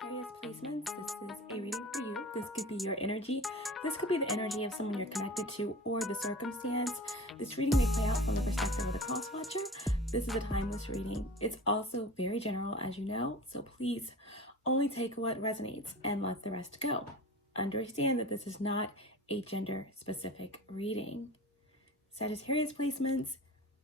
Sagittarius placements. This is a reading for you. This could be your energy. This could be the energy of someone you're connected to or the circumstance. This reading may play out from the perspective of the cross watcher. This is a timeless reading. It's also very general, as you know, so please only take what resonates and let the rest go. Understand that this is not a gender-specific reading. Sagittarius placements,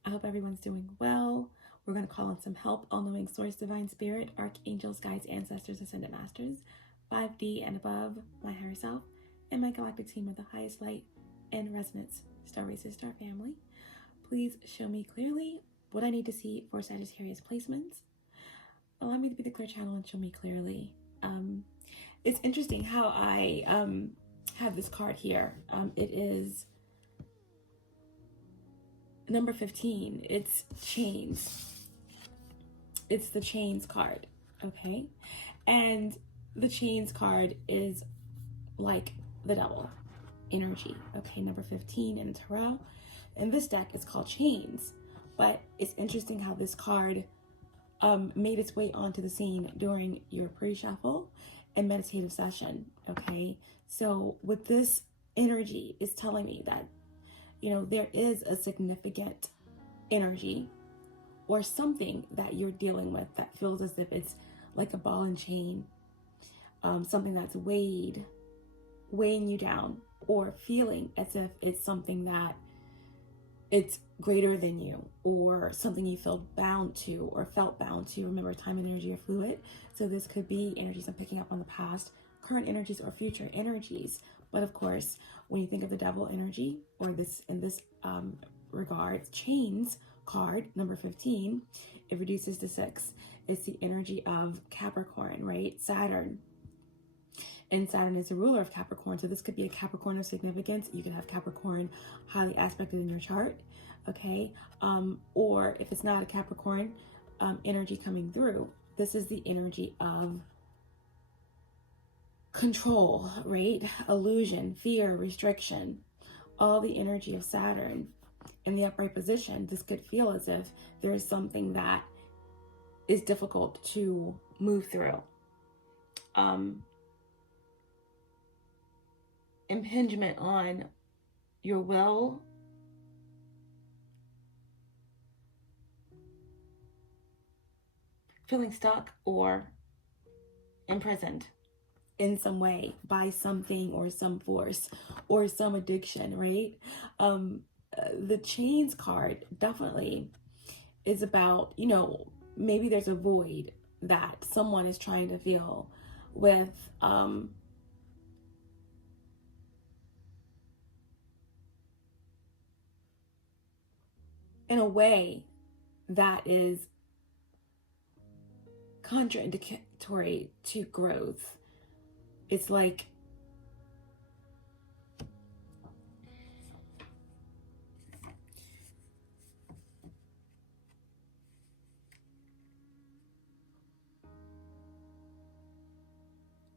I hope everyone's doing well. We're going to call on some help, all-knowing source, divine spirit, archangels, guides, ancestors, ascended masters, 5D and above, my higher self, and my galactic team of the highest light and resonance, star races, star family. Please show me clearly what I need to see for Sagittarius placements. Allow me to be the clear channel and show me clearly. It's interesting how I have this card here. It is number 15. It's chains. It's the chains card, okay? And the chains card is like the devil energy, okay? Number 15 in tarot. And this deck is called chains. But it's interesting how this card made its way onto the scene during your pre-shuffle and meditative session, okay? So with this energy, it's telling me that, you know, there is a significant energy or something that you're dealing with that feels as if it's like a ball and chain, something that's weighing you down, or feeling as if it's something that it's greater than you, or something you feel bound to or felt bound to. Remember, time and energy are fluid. So this could be energies I'm picking up on the past, current energies, or future energies. But of course, when you think of the devil energy, or this in this regard, chains card, number 15, it reduces to 6. It's the energy of Capricorn, right? Saturn. And Saturn is the ruler of Capricorn. So this could be a Capricorn of significance. You could have Capricorn highly aspected in your chart, okay? Or if it's not a Capricorn energy coming through, this is the energy of control, right? Illusion, fear, restriction, all the energy of Saturn in the upright position. This could feel as if there's something that is difficult to move through. Impingement on your will, feeling stuck or imprisoned in some way by something or some force or some addiction, right? The chains card definitely is about, you know, maybe there's a void that someone is trying to fill with in a way that is contradictory to growth. It's like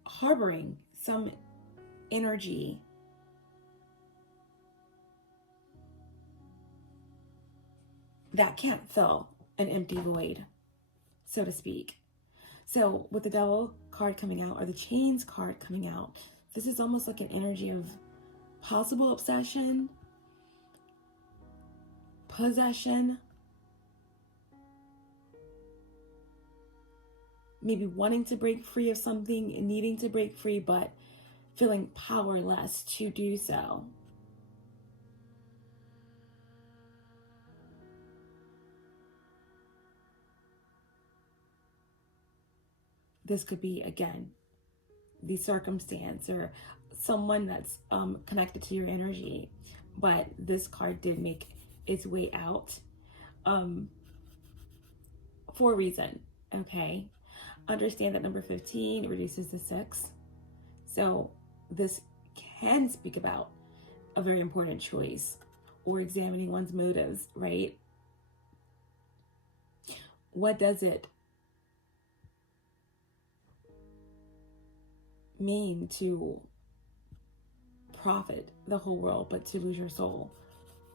harboring some energy that can't fill an empty void, so to speak. So with the devil card coming out, or the chains card coming out, this is almost like an energy of possible obsession, possession, maybe wanting to break free of something, needing to break free, but feeling powerless to do so. This could be, again, the circumstance or someone that's connected to your energy. But this card did make its way out for a reason, okay? Understand that number 15 reduces to 6. So this can speak about a very important choice or examining one's motives, right? What does it mean to profit the whole world but to lose your soul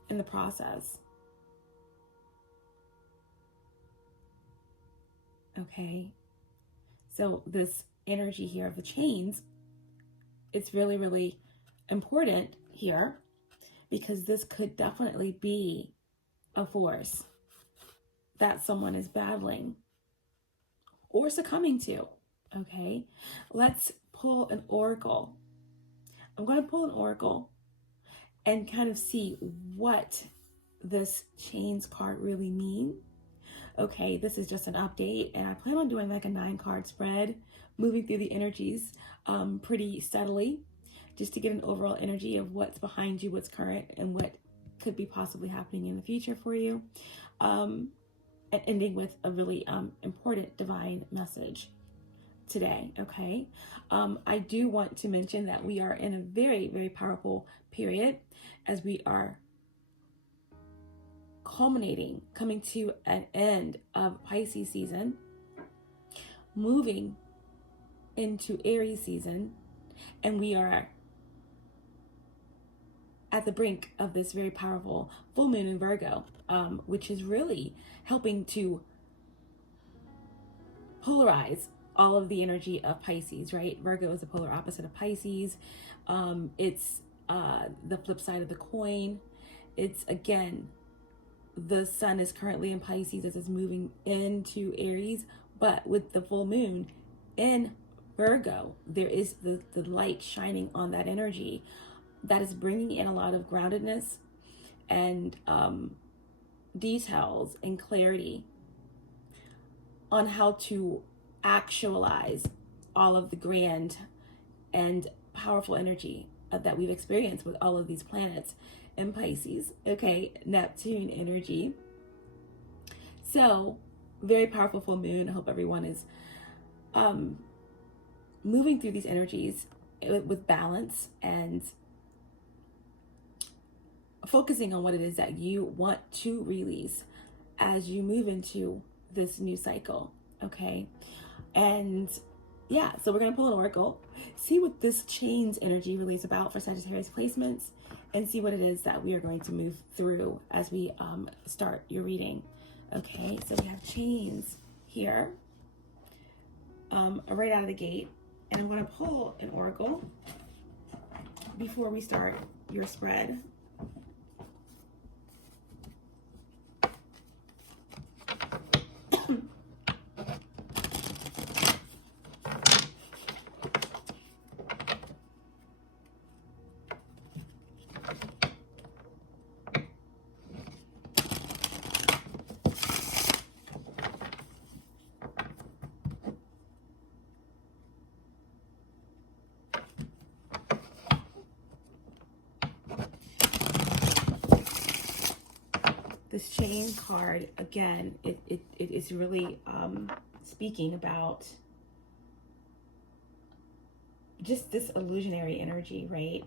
in the process? Okay, so this energy here of the chains, it's really, really important here because this could definitely be a force that someone is battling or succumbing to. Okay, let's pull an oracle. I'm going to pull an oracle and kind of see what this chains card really mean. Okay, this is just an update, and I plan on doing like a 9-card spread, moving through the energies pretty steadily, just to get an overall energy of what's behind you, what's current, and what could be possibly happening in the future for you. And ending with a really important divine message today. Okay, I do want to mention that we are in a very, very powerful period as we are culminating, coming to an end of Pisces season, moving into Aries season, and we are at the brink of this very powerful full moon in Virgo, which is really helping to polarize all of the energy of Pisces, right? Virgo is the polar opposite of Pisces. It's the flip side of the coin. It's, again, the sun is currently in Pisces as it's moving into Aries, but with the full moon in Virgo, there is the light shining on that energy that is bringing in a lot of groundedness and details and clarity on how to actualize all of the grand and powerful energy that we've experienced with all of these planets in Pisces. Okay, Neptune energy. So, very powerful full moon. I hope everyone is moving through these energies with balance and focusing on what it is that you want to release as you move into this new cycle. Okay, and yeah, so we're going to pull an oracle, see what this chains energy really is about for Sagittarius placements, and see what it is that we are going to move through as we start your reading. Okay, so we have chains here right out of the gate, and I'm going to pull an oracle before we start your spread. This chain card, again, it is really speaking about just this illusionary energy, right?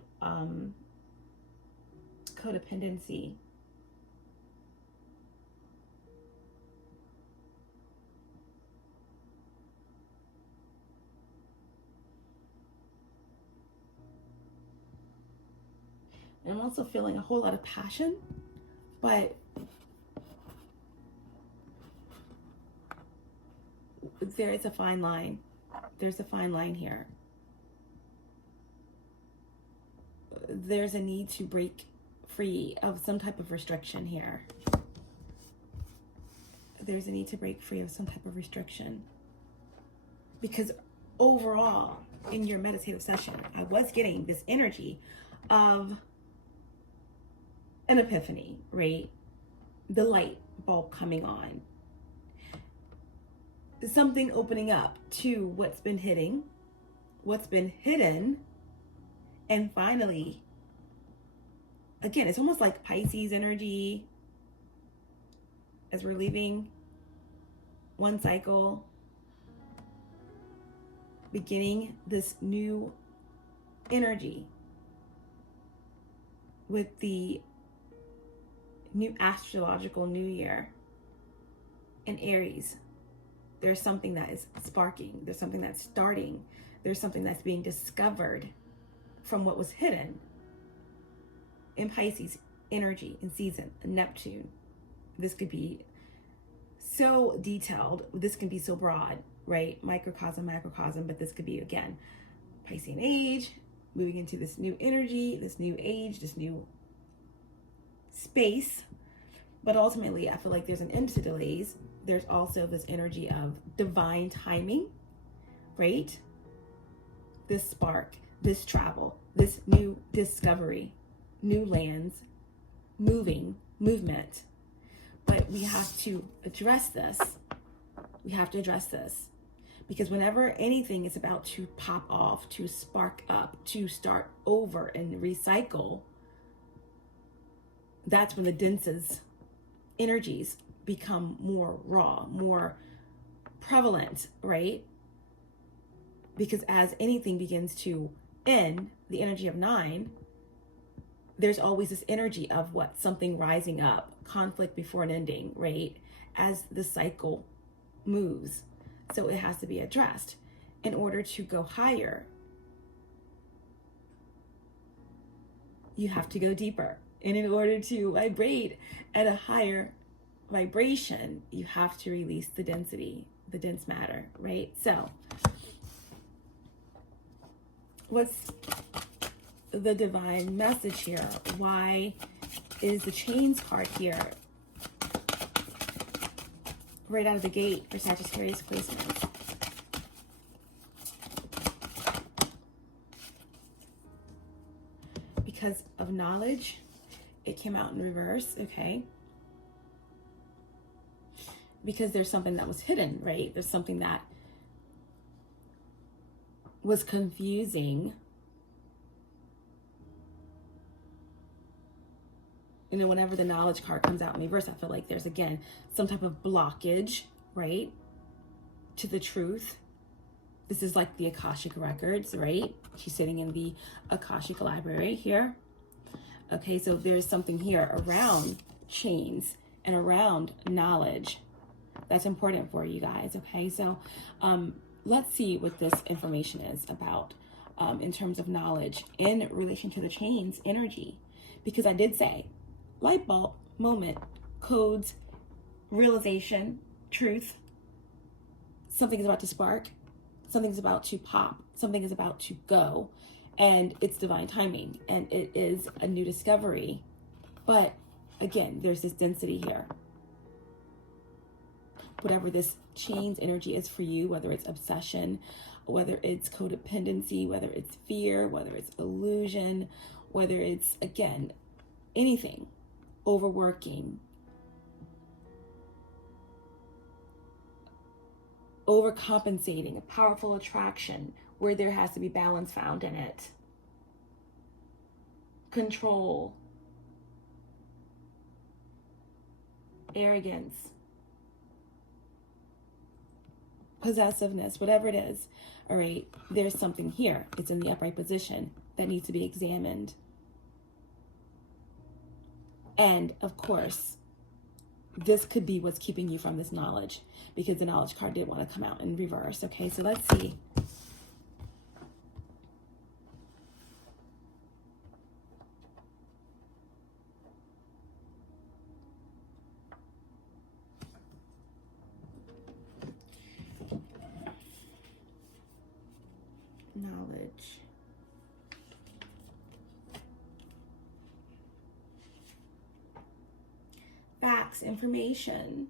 Codependency. And I'm also feeling a whole lot of passion, but there is a fine line. There's a fine line here. There's a need to break free of some type of restriction here. There's a need to break free of some type of restriction. Because overall, in your meditative session, I was getting this energy of an epiphany, right? The light bulb coming on. Something opening up to what's been hidden, and finally, again, it's almost like Pisces energy as we're leaving one cycle, beginning this new energy with the new astrological new year in Aries. There's something that is sparking. There's something that's starting. There's something that's being discovered from what was hidden in Pisces energy and season, Neptune. This could be so detailed. This can be so broad, right? Microcosm, macrocosm, but this could be, again, Piscean age, moving into this new energy, this new age, this new space. But ultimately, I feel like there's an end to delays. There's also this energy of divine timing, right? This spark, this travel, this new discovery, new lands, movement. But we have to address this. We have to address this. Because whenever anything is about to pop off, to spark up, to start over and recycle, that's when the densest energies become more raw, more prevalent, right? Because as anything begins to end, the energy of 9, there's always this energy of what? Something rising up, conflict before an ending, right? As the cycle moves. So it has to be addressed. In order to go higher, you have to go deeper. And in order to vibrate at a higher vibration, you have to release the density, the dense matter, right? So what's the divine message here? Why is the Chains card here right out of the gate for Sagittarius placements? Because of knowledge, it came out in reverse, okay? Because there's something that was hidden, right? There's something that was confusing. You know, whenever the knowledge card comes out in reverse, I feel like there's, again, some type of blockage, right, to the truth. This is like the Akashic records, right? She's sitting in the Akashic library here. Okay, so there's something here around chains and around knowledge that's important for you guys, okay? So let's see what this information is about in terms of knowledge in relation to the chains energy. Because I did say light bulb, moment, codes, realization, truth. Something is about to spark. Something's about to pop. Something is about to go. And it's divine timing. And it is a new discovery. But again, there's this density here. Whatever this chains energy is for you, whether it's obsession, whether it's codependency, whether it's fear, whether it's illusion, whether it's, again, anything, overworking, overcompensating, a powerful attraction where there has to be balance found in it, control, arrogance, possessiveness, whatever it is, all right, there's something here. It's in the upright position that needs to be examined. And of course, this could be what's keeping you from this knowledge, because the knowledge card did want to come out in reverse. Okay, so let's see. Knowledge. Facts, information,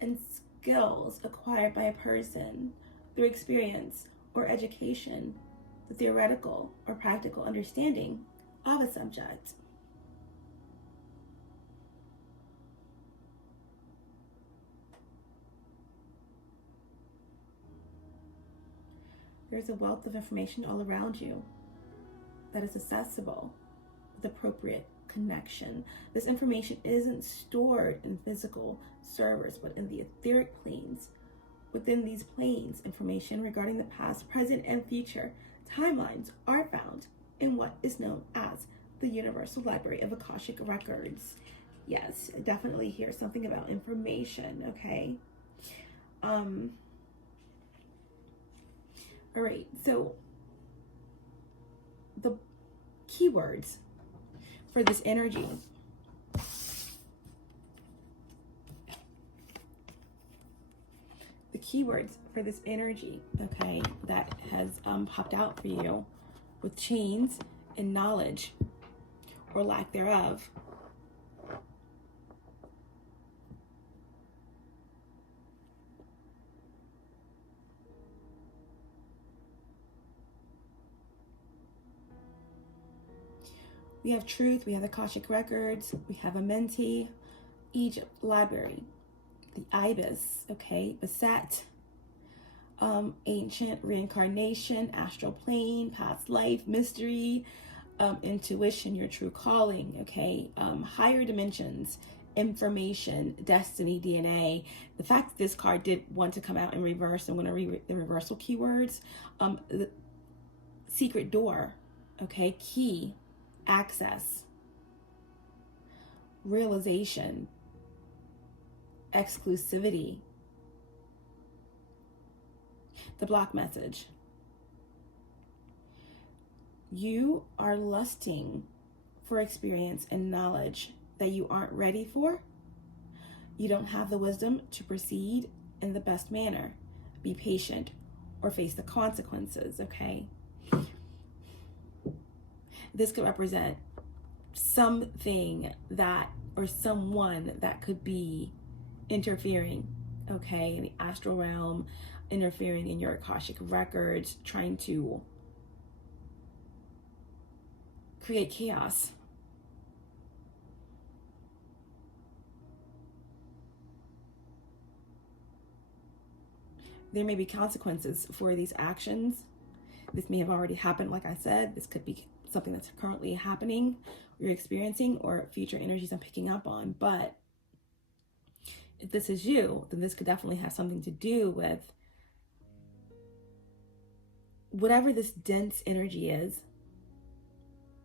and skills acquired by a person through experience or education, the theoretical or practical understanding of a subject. There's a wealth of information all around you that is accessible with appropriate connection. This information isn't stored in physical servers, but in the etheric planes. Within these planes, information regarding the past, present, and future timelines are found in what is known as the Universal Library of Akashic Records. Yes, definitely hear something about information, okay? All right, so the keywords for this energy. The keywords for this energy, okay, that has popped out for you with chains and knowledge or lack thereof. We have truth, we have the Akashic records, we have a mentee, Egypt, library, the ibis, okay, Baset, ancient, reincarnation, astral plane, past life, mystery, intuition, your true calling, okay, higher dimensions, information, destiny, DNA. The fact that this card did want to come out in reverse, I'm going to read the reversal keywords. The secret door, okay, key, access, realization, exclusivity, the block message. You are lusting for experience and knowledge that you aren't ready for. You don't have the wisdom to proceed in the best manner. Be patient or face the consequences, okay? This could represent something that, or someone that could be interfering, okay, in the astral realm, interfering in your Akashic records, trying to create chaos. There may be consequences for these actions. This may have already happened, like I said. This could be something that's currently happening, you're experiencing, or future energies I'm picking up on. But if this is you, then this could definitely have something to do with whatever this dense energy is.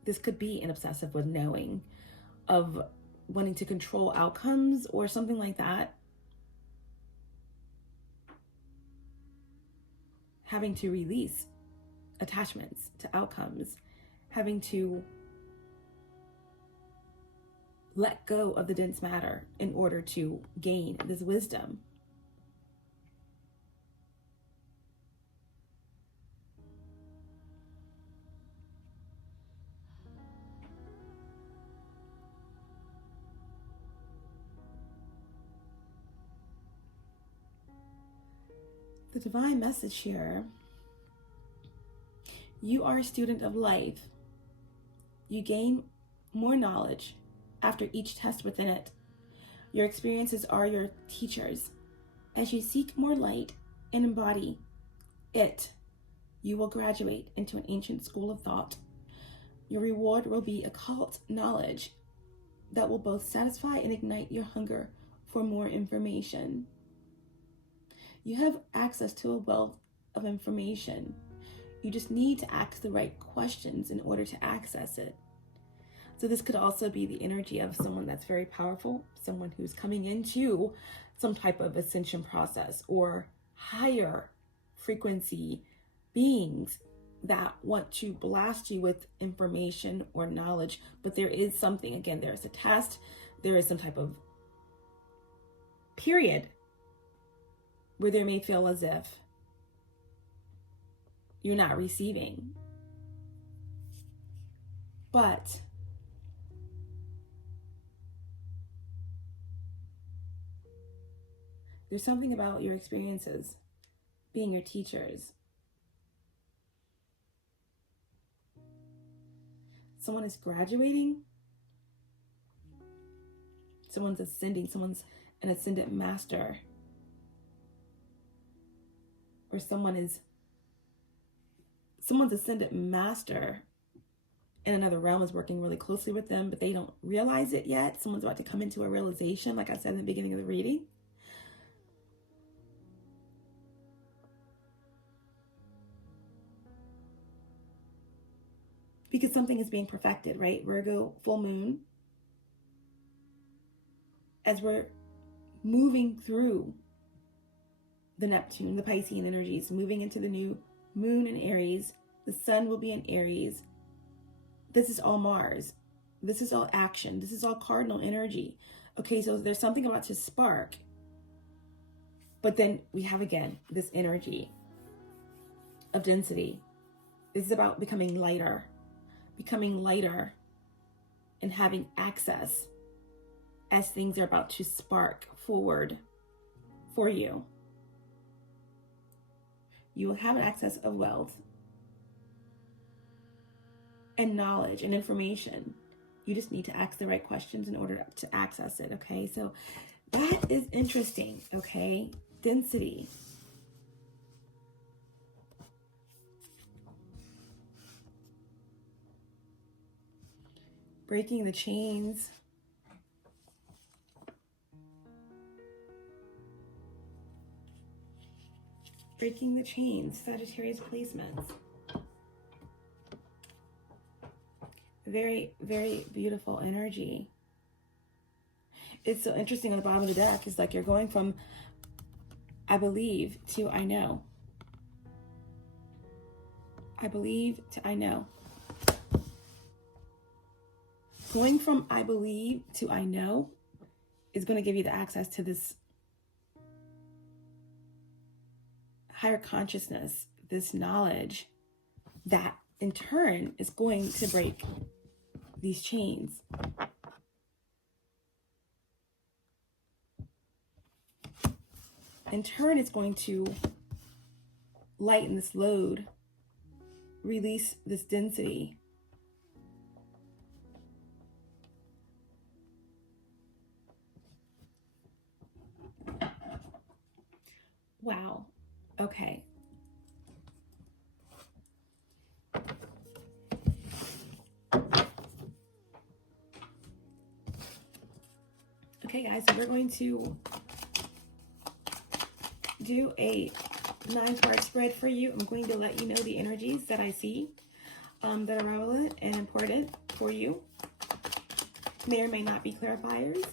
This could be an obsessive with knowing, of wanting to control outcomes or something like that. Having to release attachments to outcomes, having to let go of the dense matter in order to gain this wisdom. The divine message here: you are a student of life. You gain more knowledge after each test within it. Your experiences are your teachers. As you seek more light and embody it, you will graduate into an ancient school of thought. Your reward will be occult knowledge that will both satisfy and ignite your hunger for more information. You have access to a wealth of information. You just need to ask the right questions in order to access it. So this could also be the energy of someone that's very powerful, someone who's coming into some type of ascension process, or higher frequency beings that want to blast you with information or knowledge. But there is something, again, there's a test, there is some type of period where they may feel as if you're not receiving. But there's something about your experiences being your teachers. Someone is graduating, someone's ascending, someone's an ascendant master, or someone's ascendant master in another realm is working really closely with them, but they don't realize it yet. Someone's about to come into a realization, like I said in the beginning of the reading. Because something is being perfected, right? Virgo, full moon. As we're moving through the Neptune, the Piscean energies, moving into the new moon in Aries, the sun will be in Aries. This is all Mars. This is all action. This is all cardinal energy. Okay, so there's something about to spark. But then we have again this energy of density. This is about becoming lighter and having access as things are about to spark forward for you. You will have access of wealth and knowledge and information. You just need to ask the right questions in order to access it, okay? So that is interesting, okay? Density. Breaking the chains. Breaking the chains, Sagittarius placements. Very, very beautiful energy. It's so interesting on the bottom of the deck. It's like you're going from I believe to I know. I believe to I know. Going from I believe to I know is going to give you the access to this higher consciousness, this knowledge that in turn is going to break these chains. In turn, it's going to lighten this load, release this density. Wow. Okay. Okay, guys, so we're going to do a 9-card spread for you. I'm going to let you know the energies that I see that are relevant and important for you. May or may not be clarifiers,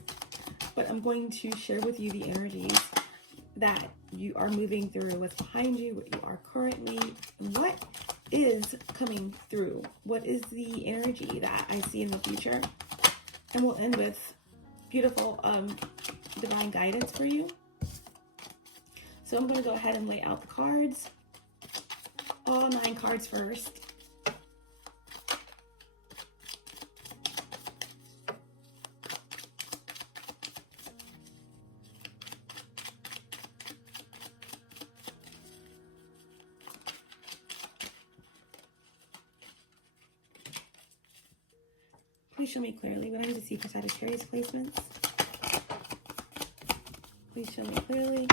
but I'm going to share with you the energies that you are moving through, what's behind you, what you are currently, what is coming through, what is the energy that I see in the future. And we'll end with beautiful divine guidance for you. So I'm going to go ahead and lay out the cards, all 9 cards first. Please show me clearly what I need to see for Sagittarius placements. Please show me clearly.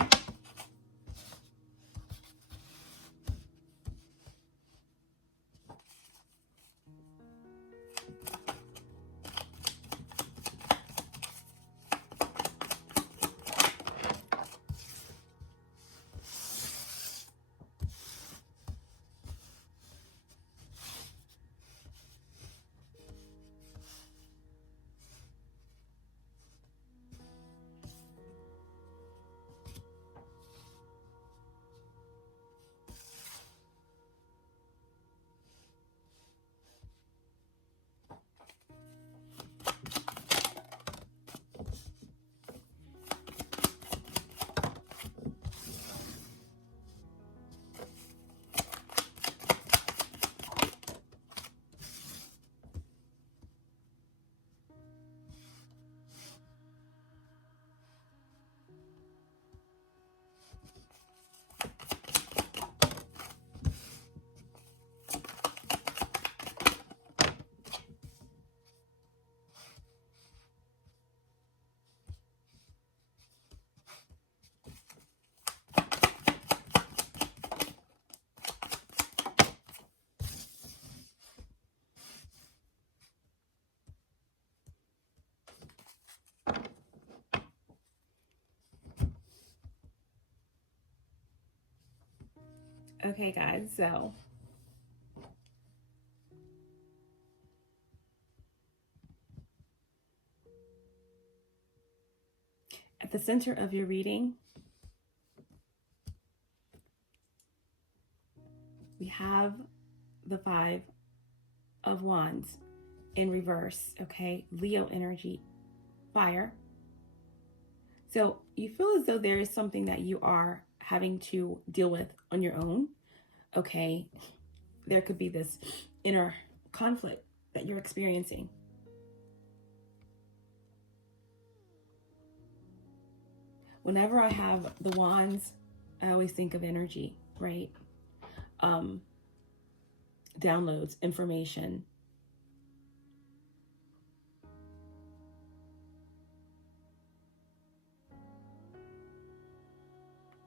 Okay, guys, so at the center of your reading, we have the 5 of Wands in reverse, okay? Leo energy, fire. So you feel as though there is something that you are having to deal with on your own. Okay. There could be this inner conflict that you're experiencing. Whenever I have the wands, I always think of energy, right? Downloads, information.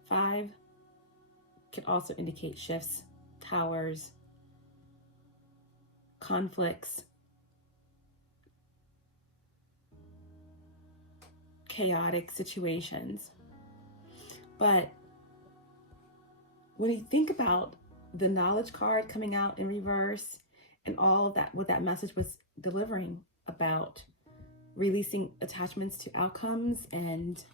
Five can also indicate shifts, towers, conflicts, chaotic situations. But when you think about the knowledge card coming out in reverse and all of that, what that message was delivering about releasing attachments to outcomes and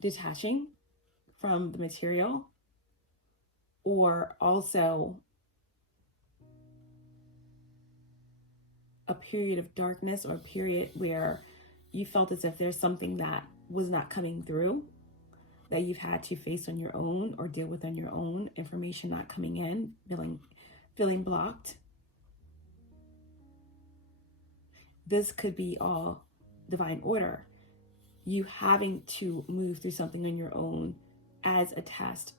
detaching from the material, or also a period of darkness or a period where you felt as if there's something that was not coming through that you've had to face on your own or deal with on your own, information not coming in, feeling blocked. This could be all divine order. You having to move through something on your own as a test.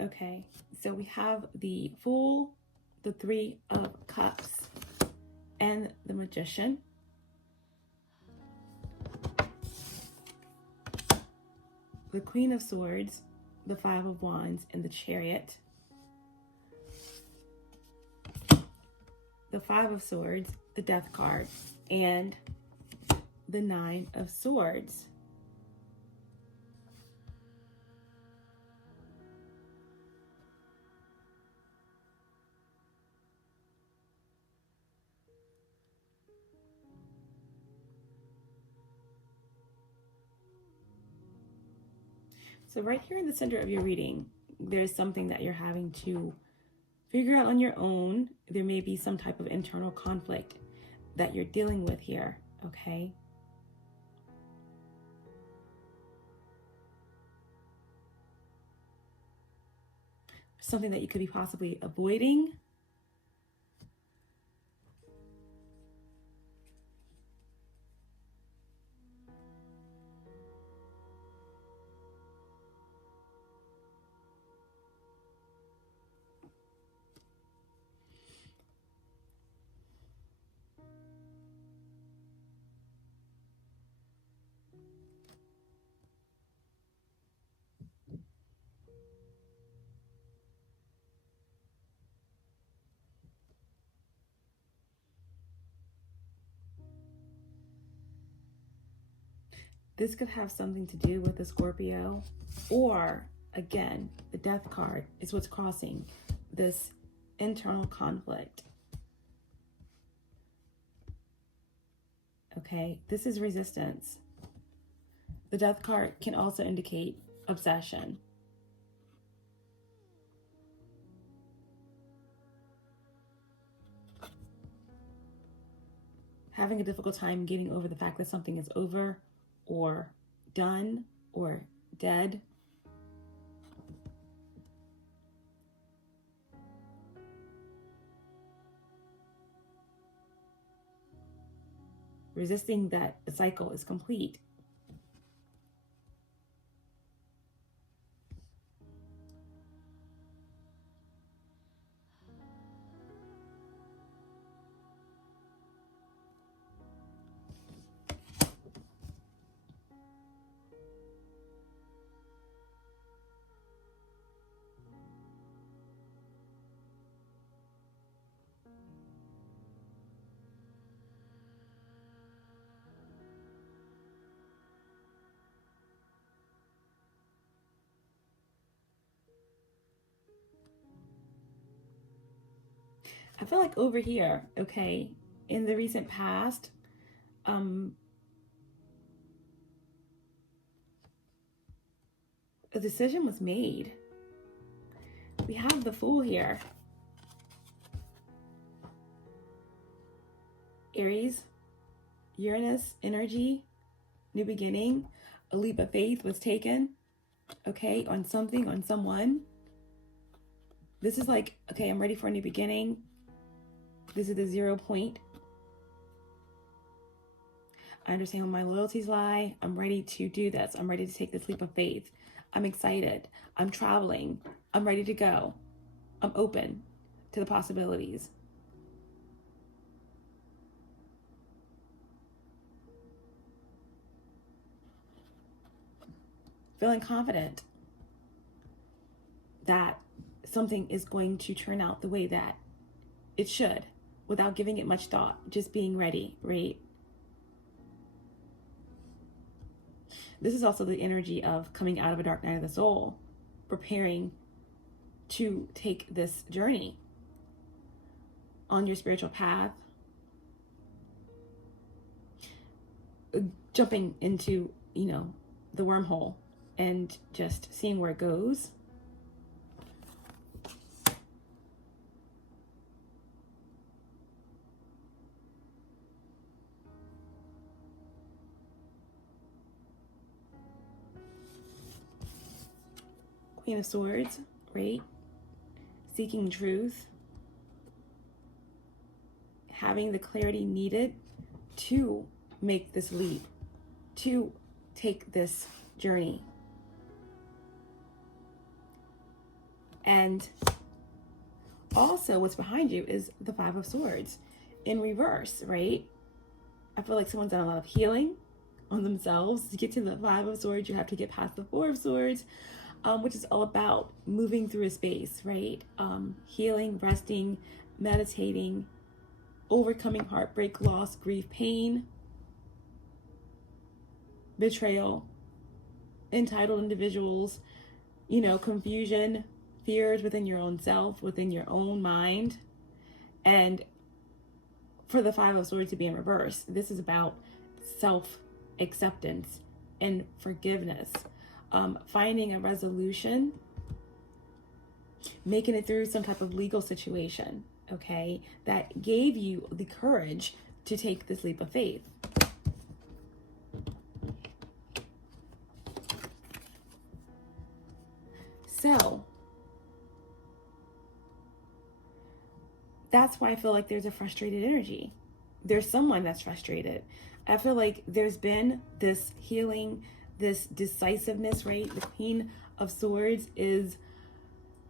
Okay, so we have the Fool, the Three of Cups, and the Magician. The Queen of Swords, the Five of Wands, and the Chariot. The Five of Swords, the Death card, and the Nine of Swords. So right here in the center of your reading, there's something that you're having to figure out on your own. There may be some type of internal conflict that you're dealing with here, okay? Something that you could be possibly avoiding. This could have something to do with the Scorpio, or again, the Death card is what's causing this internal conflict. Okay, this is resistance. The Death card can also indicate obsession. Having a difficult time getting over the fact that something is over or done or dead. Resisting that the cycle is complete. I feel like over here, okay, in the recent past, a decision was made. We have the Fool here. Aries, Uranus energy, new beginning, a leap of faith was taken, okay, on something, on someone. This is like, okay, I'm ready for a new beginning. This is the 0 point. I understand where my loyalties lie. I'm ready to do this. I'm ready to take this leap of faith. I'm excited. I'm traveling. I'm ready to go. I'm open to the possibilities. Feeling confident that something is going to turn out the way that it should without giving it much thought, just being ready, right? This is also the energy of coming out of a dark night of the soul, preparing to take this journey on your spiritual path, jumping into, the wormhole and just seeing where it goes. Queen of Swords, right? Seeking truth, having the clarity needed to make this leap, to take this journey. And also what's behind you is the Five of Swords in reverse, right? I feel like someone's done a lot of healing on themselves. To get to the Five of Swords, you have to get past the Four of Swords, which is all about moving through a space, right? Healing, resting, meditating, overcoming heartbreak, loss, grief, pain, betrayal, entitled individuals, confusion, fears within your own self, within your own mind. And for the Five of Swords to be in reverse, this is about self-acceptance and forgiveness, finding a resolution, making it through some type of legal situation, okay, that gave you the courage to take this leap of faith. So that's why I feel like there's a frustrated energy. There's someone that's frustrated. I feel like there's been this healing, this decisiveness, right? The Queen of Swords is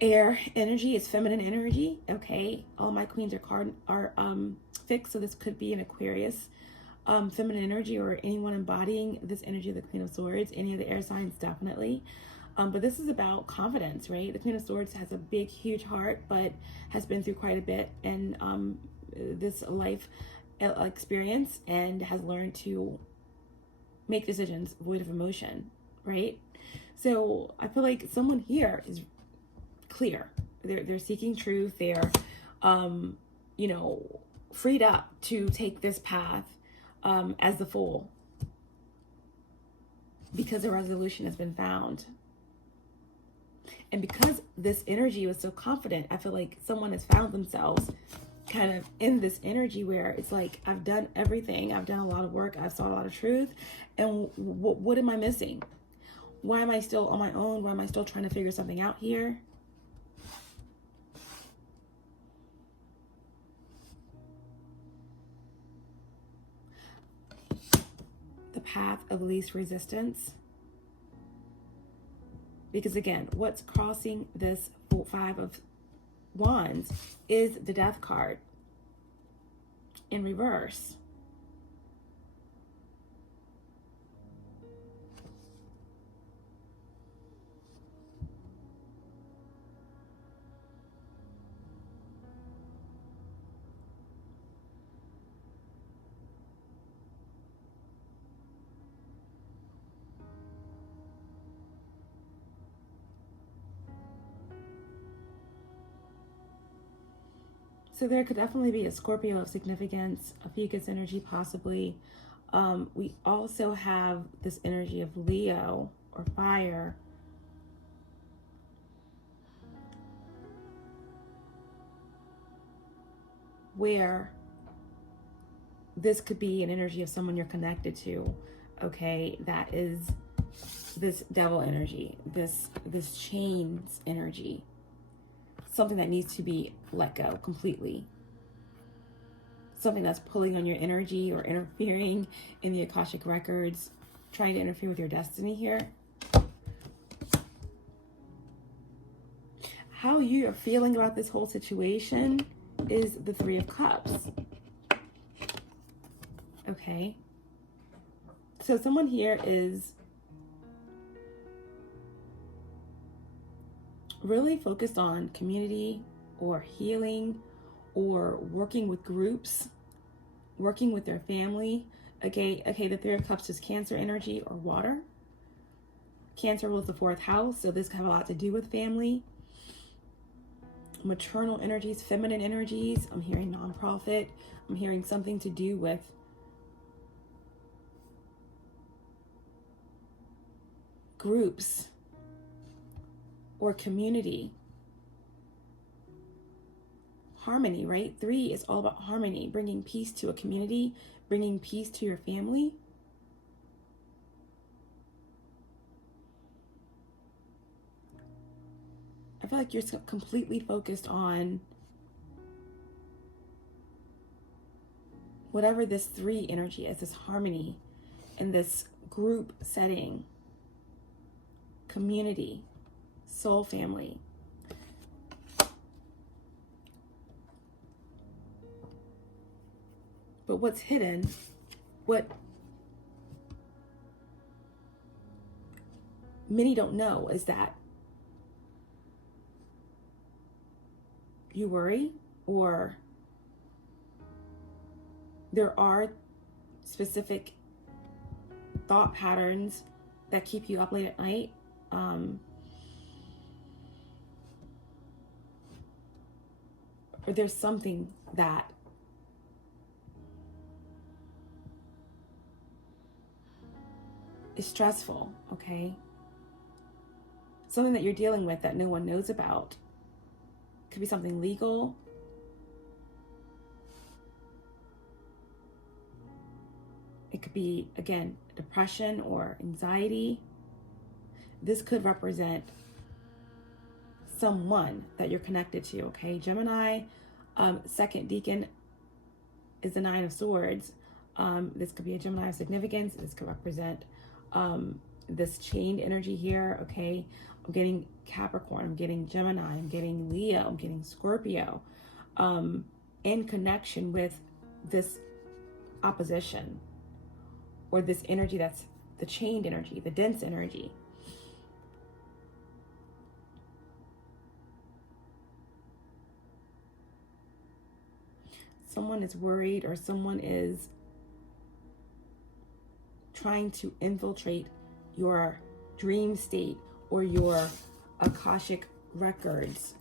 air energy, it's feminine energy, okay? All my queens are fixed, so this could be an Aquarius feminine energy, or anyone embodying this energy of the Queen of Swords, any of the air signs, definitely. But this is about confidence, right? The Queen of Swords has a big, huge heart, but has been through quite a bit in this life experience, and has learned to make decisions void of emotion, right? So I feel like someone here is clear. They're seeking truth. They're, freed up to take this path as the Fool, because a resolution has been found. And because this energy was so confident, I feel like someone has found themselves kind of in this energy where it's like, I've done everything. I've done a lot of work. I've saw a lot of truth. And what am I missing? Why am I still on my own? Why am I still trying to figure something out here? The path of least resistance. Because again, what's crossing this Five of Wands is the Death card in reverse. So there could definitely be a Scorpio of significance, a Ficus energy possibly. We also have this energy of Leo or fire. Where this could be an energy of someone you're connected to, okay, that is this devil energy, this chains energy, something that needs to be let go completely, something that's pulling on your energy or interfering in the Akashic records, trying to interfere with your destiny here. How you are feeling about this whole situation is the Three of Cups. Okay. So someone here is really focused on community or healing or working with groups, working with their family. Okay, the Three of Cups is Cancer energy or water. Cancer rules the 4th house, so this can have a lot to do with family. Maternal energies, feminine energies. I'm hearing nonprofit. I'm hearing something to do with groups or community. Harmony, right? 3 is all about harmony, bringing peace to a community, bringing peace to your family. I feel like you're completely focused on whatever this 3 energy is, this harmony in this group setting, community, soul family. But what's hidden, what many don't know is that you worry, or there are specific thought patterns that keep you up late at night. Or there's something that is stressful, okay? Something that you're dealing with that no one knows about. Could be something legal. It could be, again, depression or anxiety. This could represent someone that you're connected to, okay? Gemini, second deacon is the 9 of Swords. This could be a Gemini of significance. This could represent this chained energy here, okay? I'm getting Capricorn, I'm getting Gemini, I'm getting Leo, I'm getting Scorpio, in connection with this opposition or this energy that's the chained energy, the dense energy. Someone is worried, or someone is trying to infiltrate your dream state or your Akashic records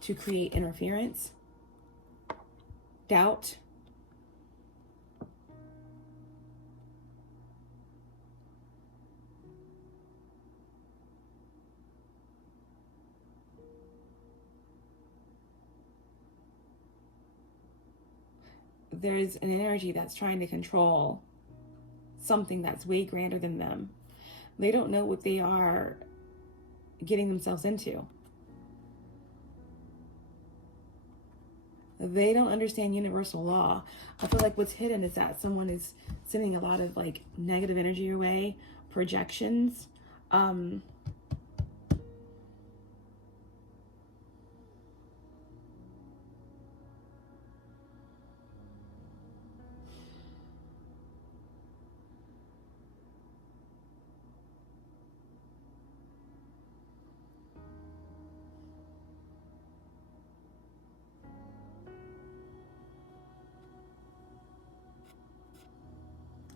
to create interference, doubt, there's an energy that's trying to control something that's way grander than them. They don't know what they are getting themselves into. They don't understand universal law. I feel like what's hidden is that someone is sending a lot of like negative energy your way, projections.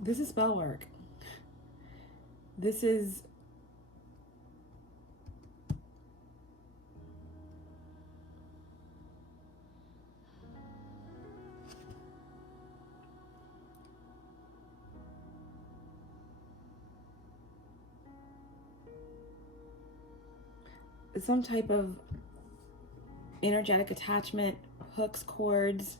This is spell work. This is some type of energetic attachment, hooks, cords.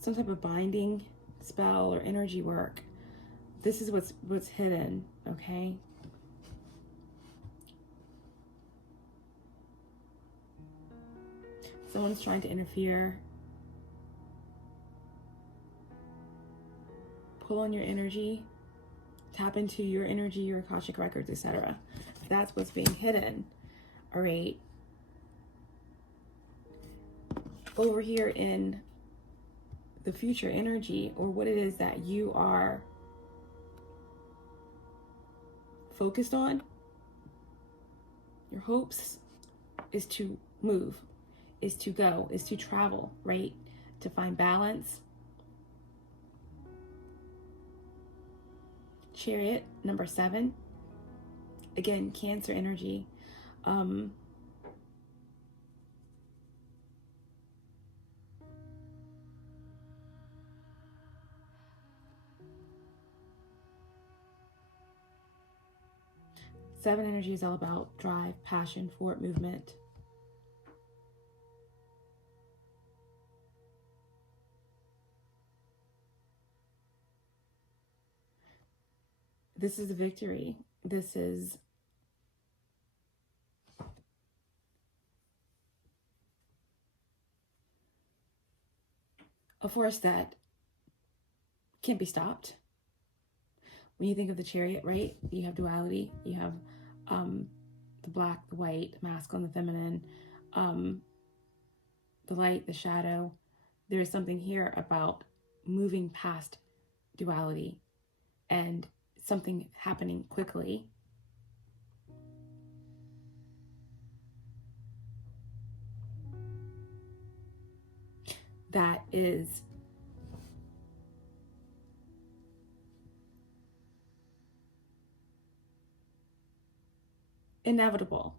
Some type of binding spell or energy work. This is what's hidden, okay? Someone's trying to interfere. Pull on your energy. Tap into your energy, your Akashic records, etc. That's what's being hidden. All right. Over here in the future energy, or what it is that you are focused on, your hopes is to move, is to go, is to travel, right? To find balance. Chariot, number 7. Again, Cancer energy. Seven energy is all about drive, passion, forward movement. This is a victory. This is a force that can't be stopped. When you think of the Chariot, right? You have duality. You have the black, the white, the masculine, the feminine, the light, the shadow. There is something here about moving past duality and something happening quickly. That is inevitable.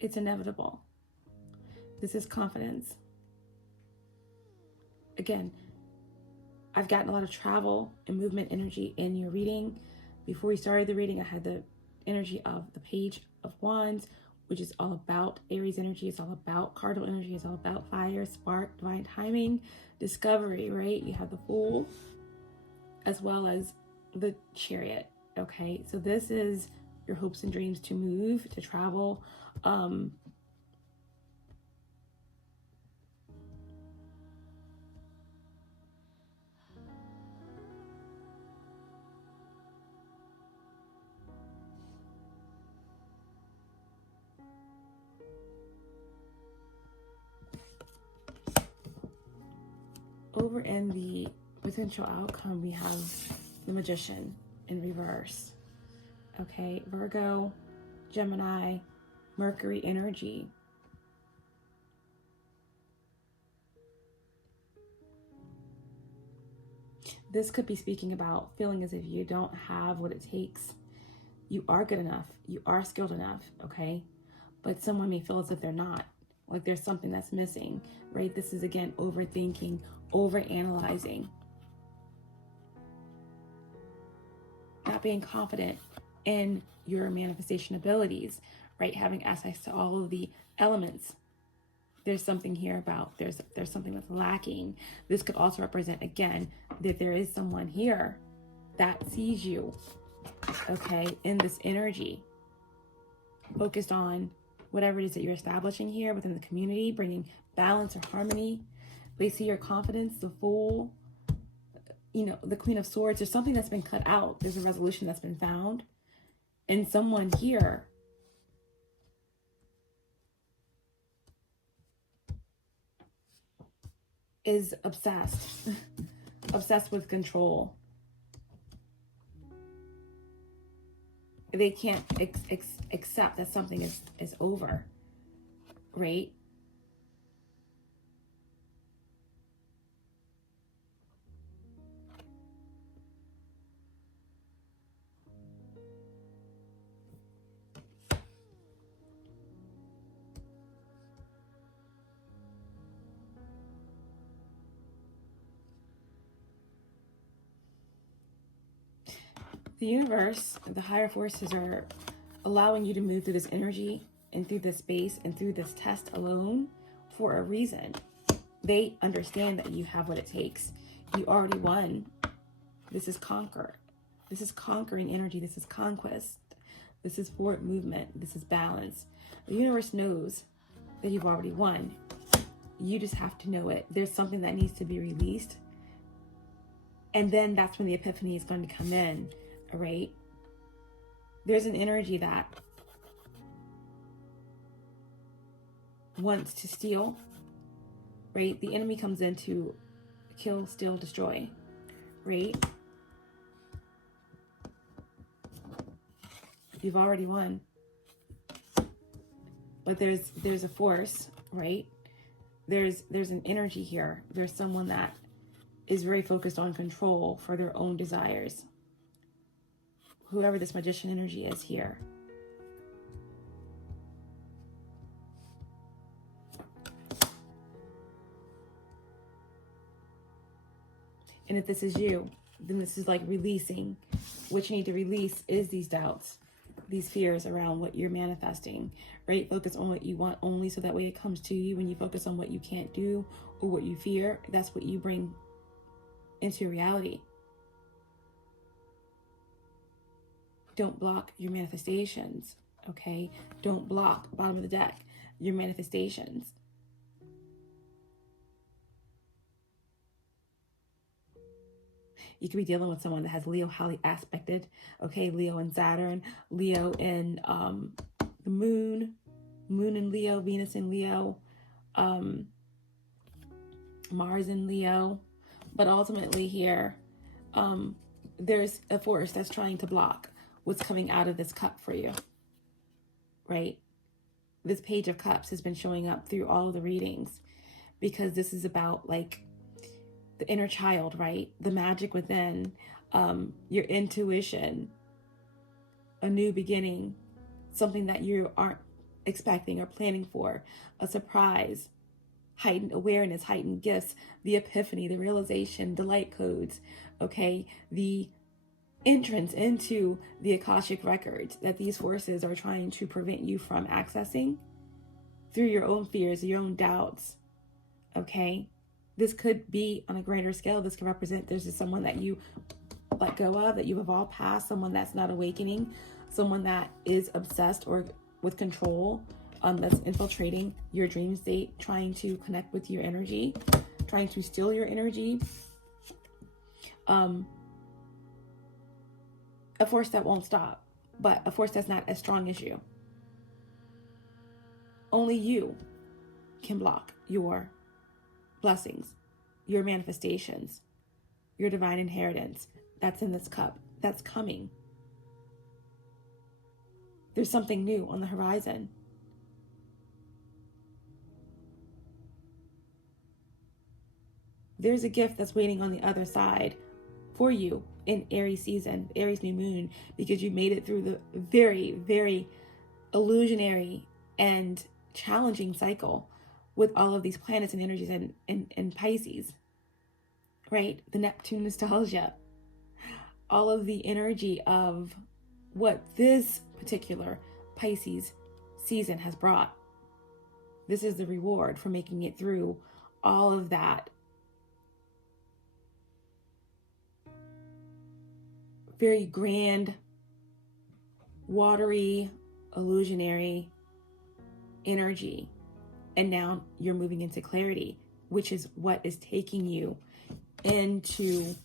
It's inevitable. This is confidence. Again, I've gotten a lot of travel and movement energy in your reading. Before we started the reading, I had the energy of the Page of Wands, which is all about Aries energy. It's all about cardinal energy. It's all about fire, spark, divine timing, discovery, right? You have the Fool as well as the Chariot, okay? So this is your hopes and dreams to move, to travel. Over in the potential outcome, we have the Magician in reverse. Okay, Virgo, Gemini, Mercury energy. This could be speaking about feeling as if you don't have what it takes. You are good enough. You are skilled enough, okay? But someone may feel as if they're not. Like there's something that's missing, right? This is, again, overthinking, overanalyzing. Not being confident in your manifestation abilities, right? Having access to all of the elements. There's something here about there's something that's lacking. This could also represent, again, that there is someone here that sees you, okay, in this energy, focused on whatever it is that you're establishing here within the community, bringing balance or harmony. They see your confidence, the Fool, you know, the Queen of Swords. There's something that's been cut out. There's a resolution that's been found. And someone here is obsessed, obsessed with control. They can't accept that something is over, right? The universe, the higher forces are allowing you to move through this energy and through this space and through this test alone for a reason. They understand that you have what it takes. You already won. This is conquer. This is conquering energy. This is conquest. This is forward movement. This is balance. The universe knows that you've already won. You just have to know it. There's something that needs to be released. And then that's when the epiphany is going to come in, all right? There's an energy that wants to steal, right? The enemy comes in to kill, steal, destroy, right? You've already won. But there's a force, right? There's an energy here. There's someone that is very focused on control for their own desires. Whoever this magician energy is here. And if this is you, then this is like releasing. What you need to release is these doubts, these fears around what you're manifesting, right? Focus on what you want only, so that way it comes to you. When you focus on what you can't do or what you fear, that's what you bring into reality. Don't block your manifestations, okay? Don't block, bottom of the deck, your manifestations. You could be dealing with someone that has Leo highly aspected, okay? Leo and Saturn, Leo and the Moon in Leo, Venus in Leo, Mars in Leo. But ultimately here, there's a force that's trying to block what's coming out of this cup for you, right? This Page of Cups has been showing up through all of the readings, because this is about like the inner child, right? The magic within, your intuition, a new beginning, something that you aren't expecting or planning for, a surprise, heightened awareness, heightened gifts, the epiphany, the realization, the light codes, okay? The entrance into the Akashic records that these forces are trying to prevent you from accessing through your own fears, your own doubts, okay? This could be on a greater scale. This could represent there's just someone that you let go of, that you've evolved past, someone that's not awakening, someone that is obsessed or with control, that's infiltrating your dream state, trying to connect with your energy, trying to steal your energy. A force that won't stop, but a force that's not as strong as you. Only you can block your blessings, your manifestations, your divine inheritance that's in this cup, that's coming. There's something new on the horizon. There's a gift that's waiting on the other side for you in Aries season, Aries new moon, because you made it through the very, very illusionary and challenging cycle with all of these planets and energies and Pisces, right? The Neptune nostalgia, all of the energy of what this particular Pisces season has brought. This is the reward for making it through all of that very grand, watery, illusionary energy. And now you're moving into clarity, which is what is taking you into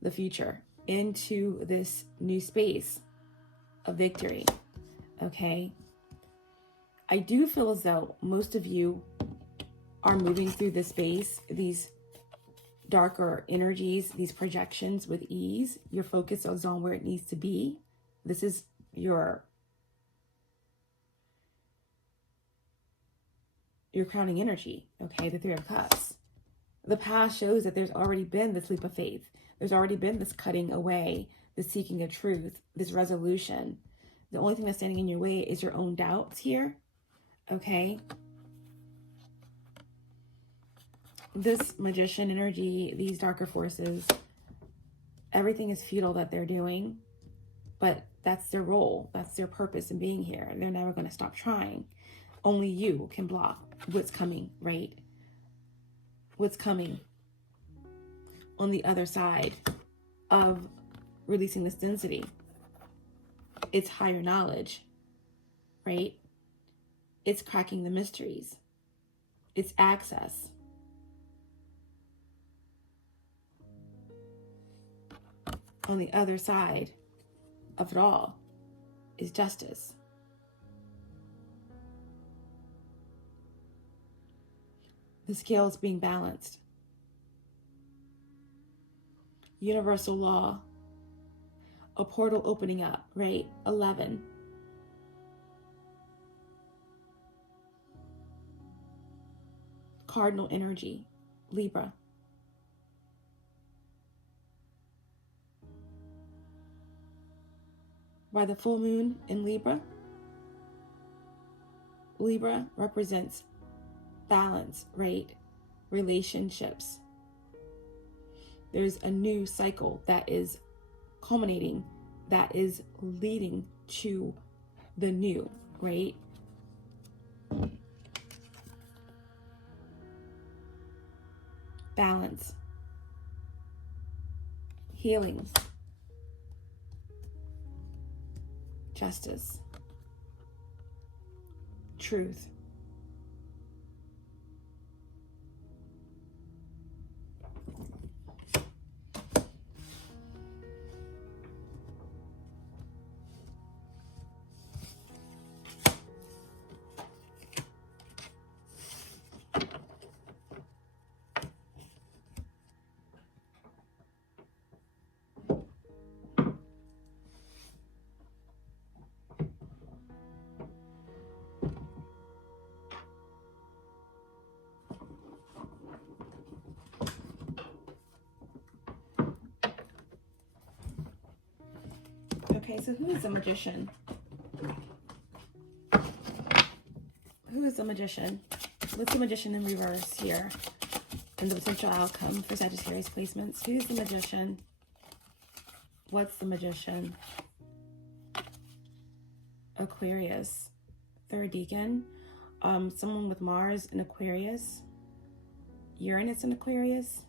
the future, into this new space of victory, okay? I do feel as though most of you are moving through this space, these darker energies, these projections with ease. Your focus is on where it needs to be. This is your crowning energy, okay? The Three of Cups. The past shows that there's already been this leap of faith. There's already been this cutting away, this seeking of truth, this resolution. The only thing that's standing in your way is your own doubts here, okay? This magician energy, these darker forces, everything is futile that they're doing. But that's their role. That's their purpose in being here. And they're never going to stop trying. Only you can block what's coming, right? What's coming on the other side of releasing this density. It's higher knowledge, right? It's cracking the mysteries. It's access. On the other side of it all is justice. The scales being balanced. Universal law. A portal opening up, right? 11. Cardinal energy, Libra. By the full moon in Libra, Libra represents balance, right? Relationships. There's a new cycle that is culminating, that is leading to the new, right? Balance. Healing. Justice. Truth. Okay, so who is the magician? Who is the magician? What's the magician in reverse here? And the potential outcome for Sagittarius placements. Who's the magician? What's the magician? Aquarius. Third decan. Someone with Mars in Aquarius. Uranus in Aquarius.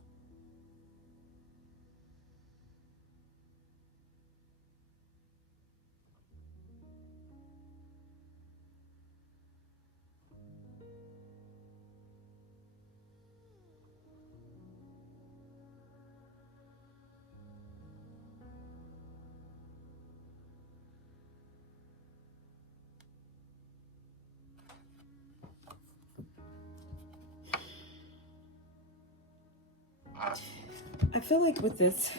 I feel like with this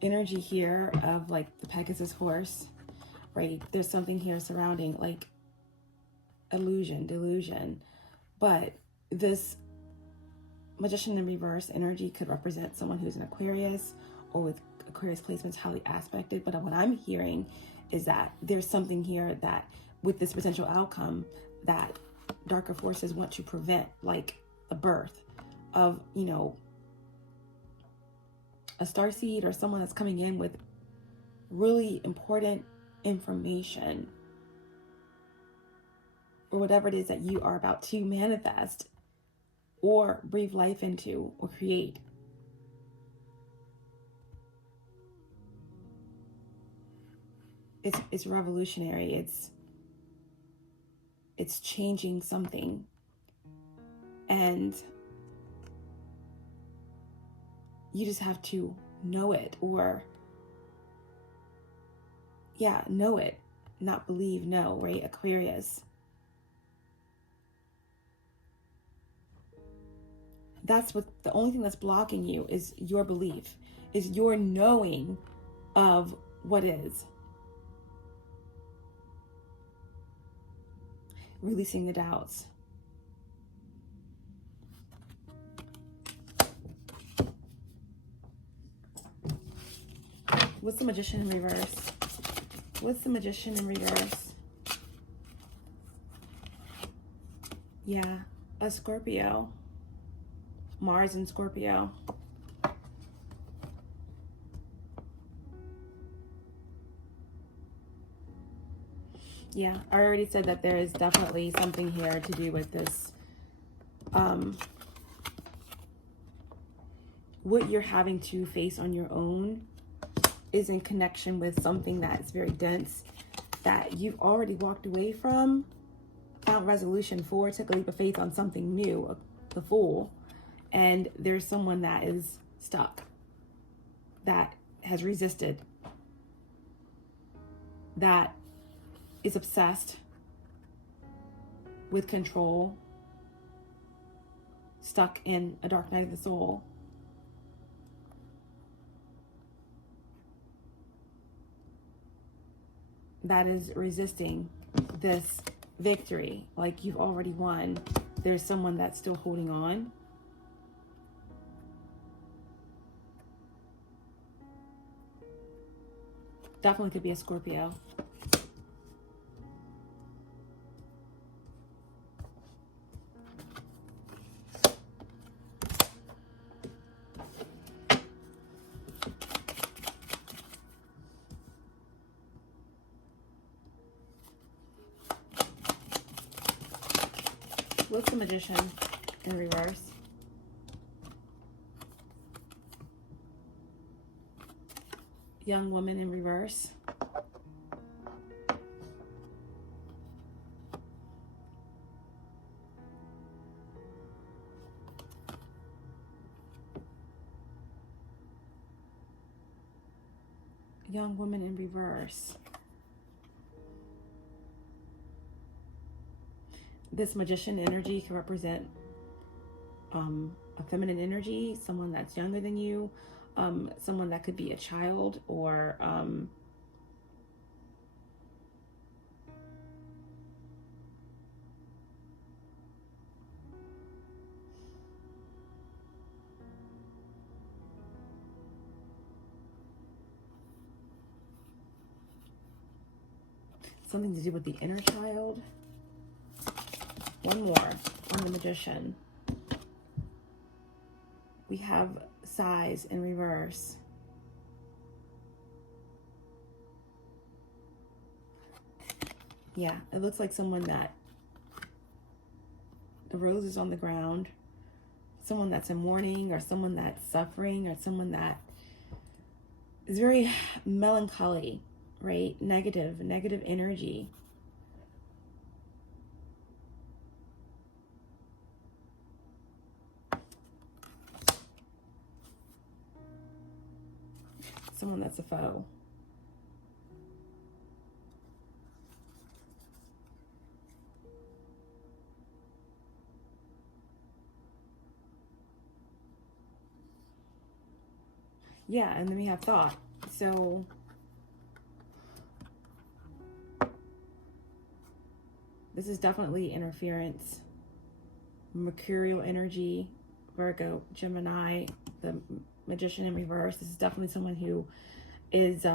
energy here of like the Pegasus horse, right? There's something here surrounding like illusion, delusion. But this magician in reverse energy could represent someone who's an Aquarius or with Aquarius placements highly aspected. But what I'm hearing is that there's something here that with this potential outcome that darker forces want to prevent, like the birth of, you know, a starseed or someone that's coming in with really important information or whatever it is that you are about to manifest or breathe life into or create. It's revolutionary. It's changing something. And you just have to know it, or know it, not believe, know, right? Aquarius. That's what the only thing that's blocking you is your belief, is your knowing of what is. Releasing the doubts. What's the magician in reverse? What's the magician in reverse? Yeah, a Scorpio. Mars in Scorpio. Yeah, I already said that there is definitely something here to do with this. What you're having to face on your own is in connection with something that's very dense that you've already walked away from, found resolution for, took a leap of faith on something new, the Fool, and there's someone that is stuck, that has resisted, that is obsessed with control, stuck in a dark night of the soul. That is resisting this victory. Like you've already won. There's someone that's still holding on. Definitely could be a Scorpio. What's the Magician in reverse? Young woman in reverse. Young woman in reverse. This Magician energy can represent a feminine energy, someone that's younger than you, someone that could be a child, or something to do with the inner child. One more on the Magician. We have Sighs in reverse. Yeah, it looks like someone that the rose is on the ground, someone that's in mourning, or someone that's suffering, or someone that is very melancholy, right? Negative energy. Someone that's a foe. Yeah, and then we have Thought. So this is definitely interference. Mercurial energy, Virgo, Gemini, the Magician in reverse. This is definitely someone who is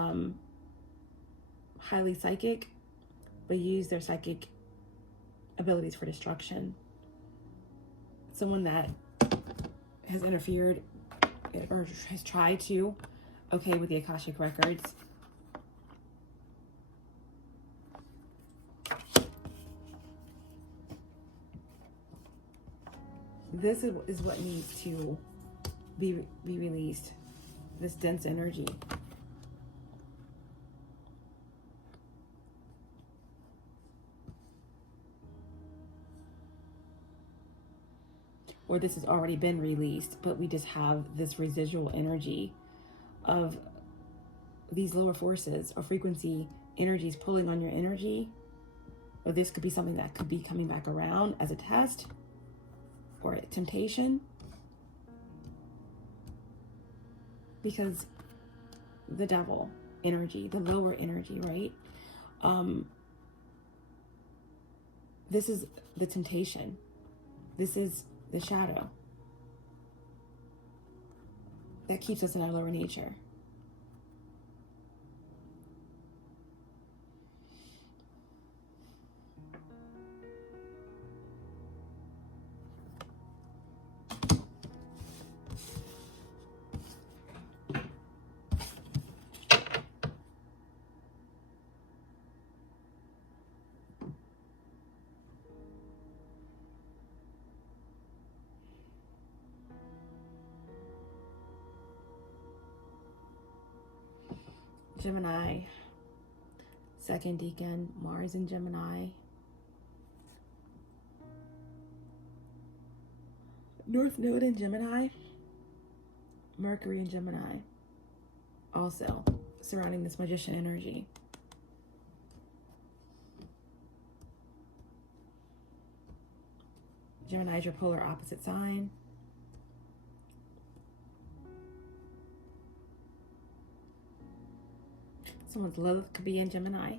highly psychic, but use their psychic abilities for destruction. Someone that has interfered or has tried to, okay, with the Akashic Records. This is what needs to be released. This dense energy. Or this has already been released, but we just have this residual energy of these lower forces or frequency energies pulling on your energy. Or this could be something that could be coming back around as a test or a temptation. Because the devil energy, the lower energy, right? This is the temptation. This is the shadow that keeps us in our lower nature. Gemini. Second decan, Mars in Gemini. North Node in Gemini. Mercury in Gemini. Also surrounding this Magician energy. Gemini is your polar opposite sign. Someone's Lilith could be in Gemini.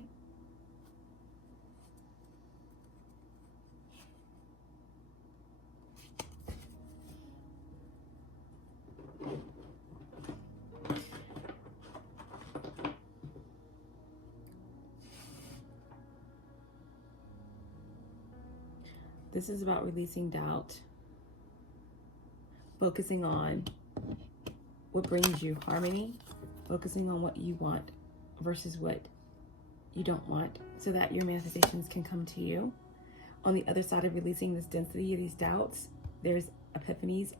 This is about releasing doubt, focusing on what brings you harmony, focusing on what you want versus what you don't want, so that your manifestations can come to you. On the other side of releasing this density of these doubts, there's epiphanies,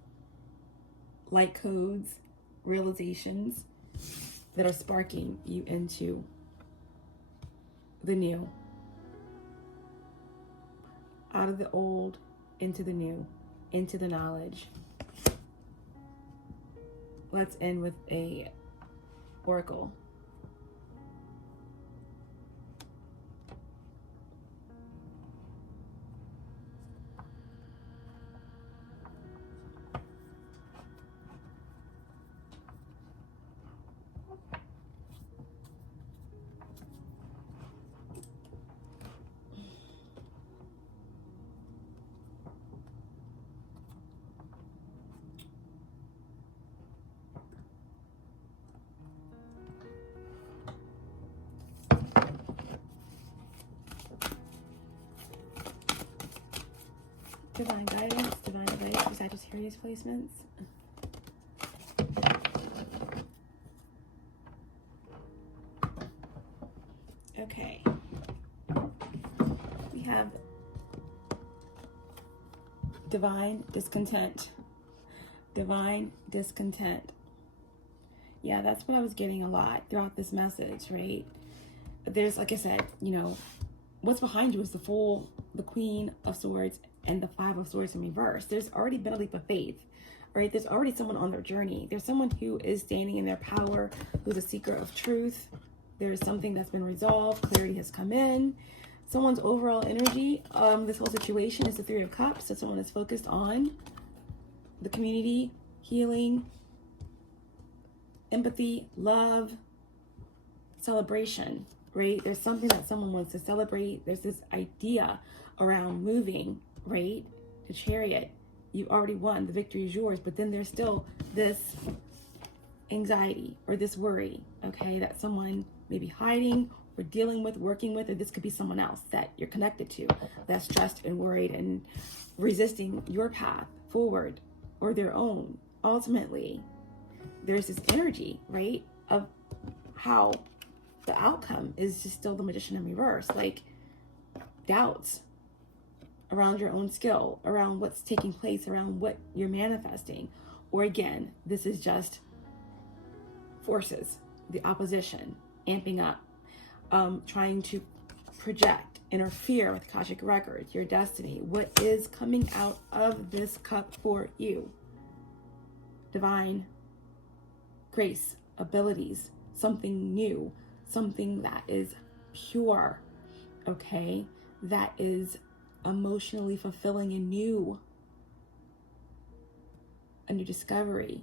light codes, realizations that are sparking you into the new. Out of the old, into the new, into the knowledge. Let's end with a oracle. Divine guidance, divine advice for Sagittarius placements. Okay. We have divine discontent. Divine discontent. Yeah, that's what I was getting a lot throughout this message, right? There's, like I said, you know, what's behind you is the Queen of Swords and the Five of Swords in reverse. There's already been a leap of faith, right? There's already someone on their journey. There's someone who is standing in their power, who's a seeker of truth. There's something that's been resolved. Clarity has come in. Someone's overall energy, this whole situation is the Three of Cups. So someone is focused on the community, healing, empathy, love, celebration, right? There's something that someone wants to celebrate. There's this idea around moving, right? The Chariot, you've already won, the victory is yours, but then there's still this anxiety or this worry, okay, that someone may be hiding or dealing with, working with, or this could be someone else that you're connected to that's stressed and worried and resisting your path forward or their own. Ultimately, there's this energy, right, of how the outcome is just still the Magician in reverse, like doubts around your own skill, around what's taking place, around what you're manifesting. Or again, this is just forces, the opposition, amping up, trying to project, interfere with Akashic records, your destiny. What is coming out of this cup for you? Divine grace, abilities, something new, something that is pure, okay? That is emotionally fulfilling and new. A new discovery.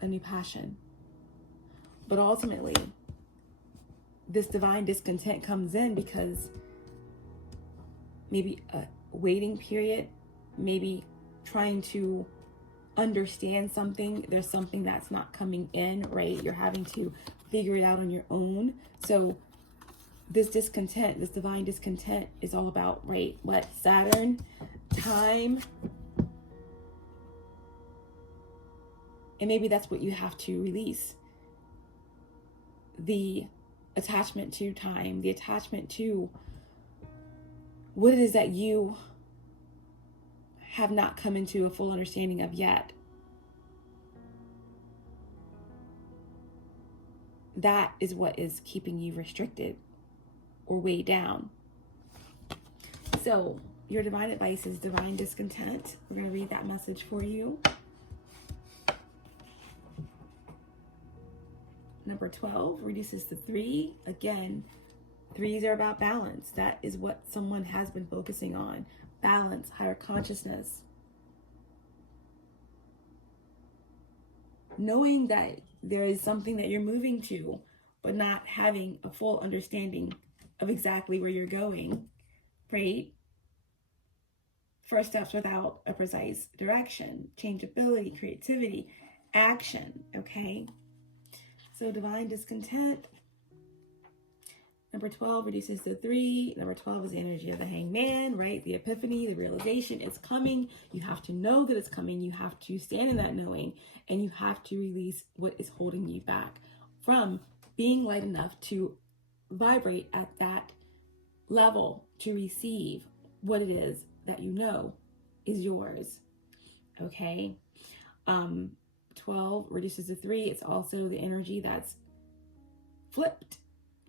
A new passion. But ultimately, this divine discontent comes in because maybe a waiting period, maybe trying to understand something, there's something that's not coming in, right? You're having to figure it out on your own. So this discontent, this divine discontent is all about, right, what? Saturn, time. And maybe that's what you have to release. The attachment to time, the attachment to what it is that you have not come into a full understanding of yet. That is what is keeping you restricted or weighed down. So your divine advice is divine discontent. We're going to read that message for you. Number 12 reduces to 3. Again, 3s are about balance. That is what someone has been focusing on. Balance, higher consciousness. Knowing that there is something that you're moving to, but not having a full understanding of exactly where you're going, right? First steps without a precise direction, changeability, creativity, action, okay? So divine discontent. Number 12 reduces to 3. Number 12 is the energy of the hangman, right? The epiphany, the realization is coming. You have to know that it's coming. You have to stand in that knowing, and you have to release what is holding you back from being light enough to vibrate at that level to receive what it is that you know is yours, okay? 12 reduces to 3. It's also the energy that's flipped.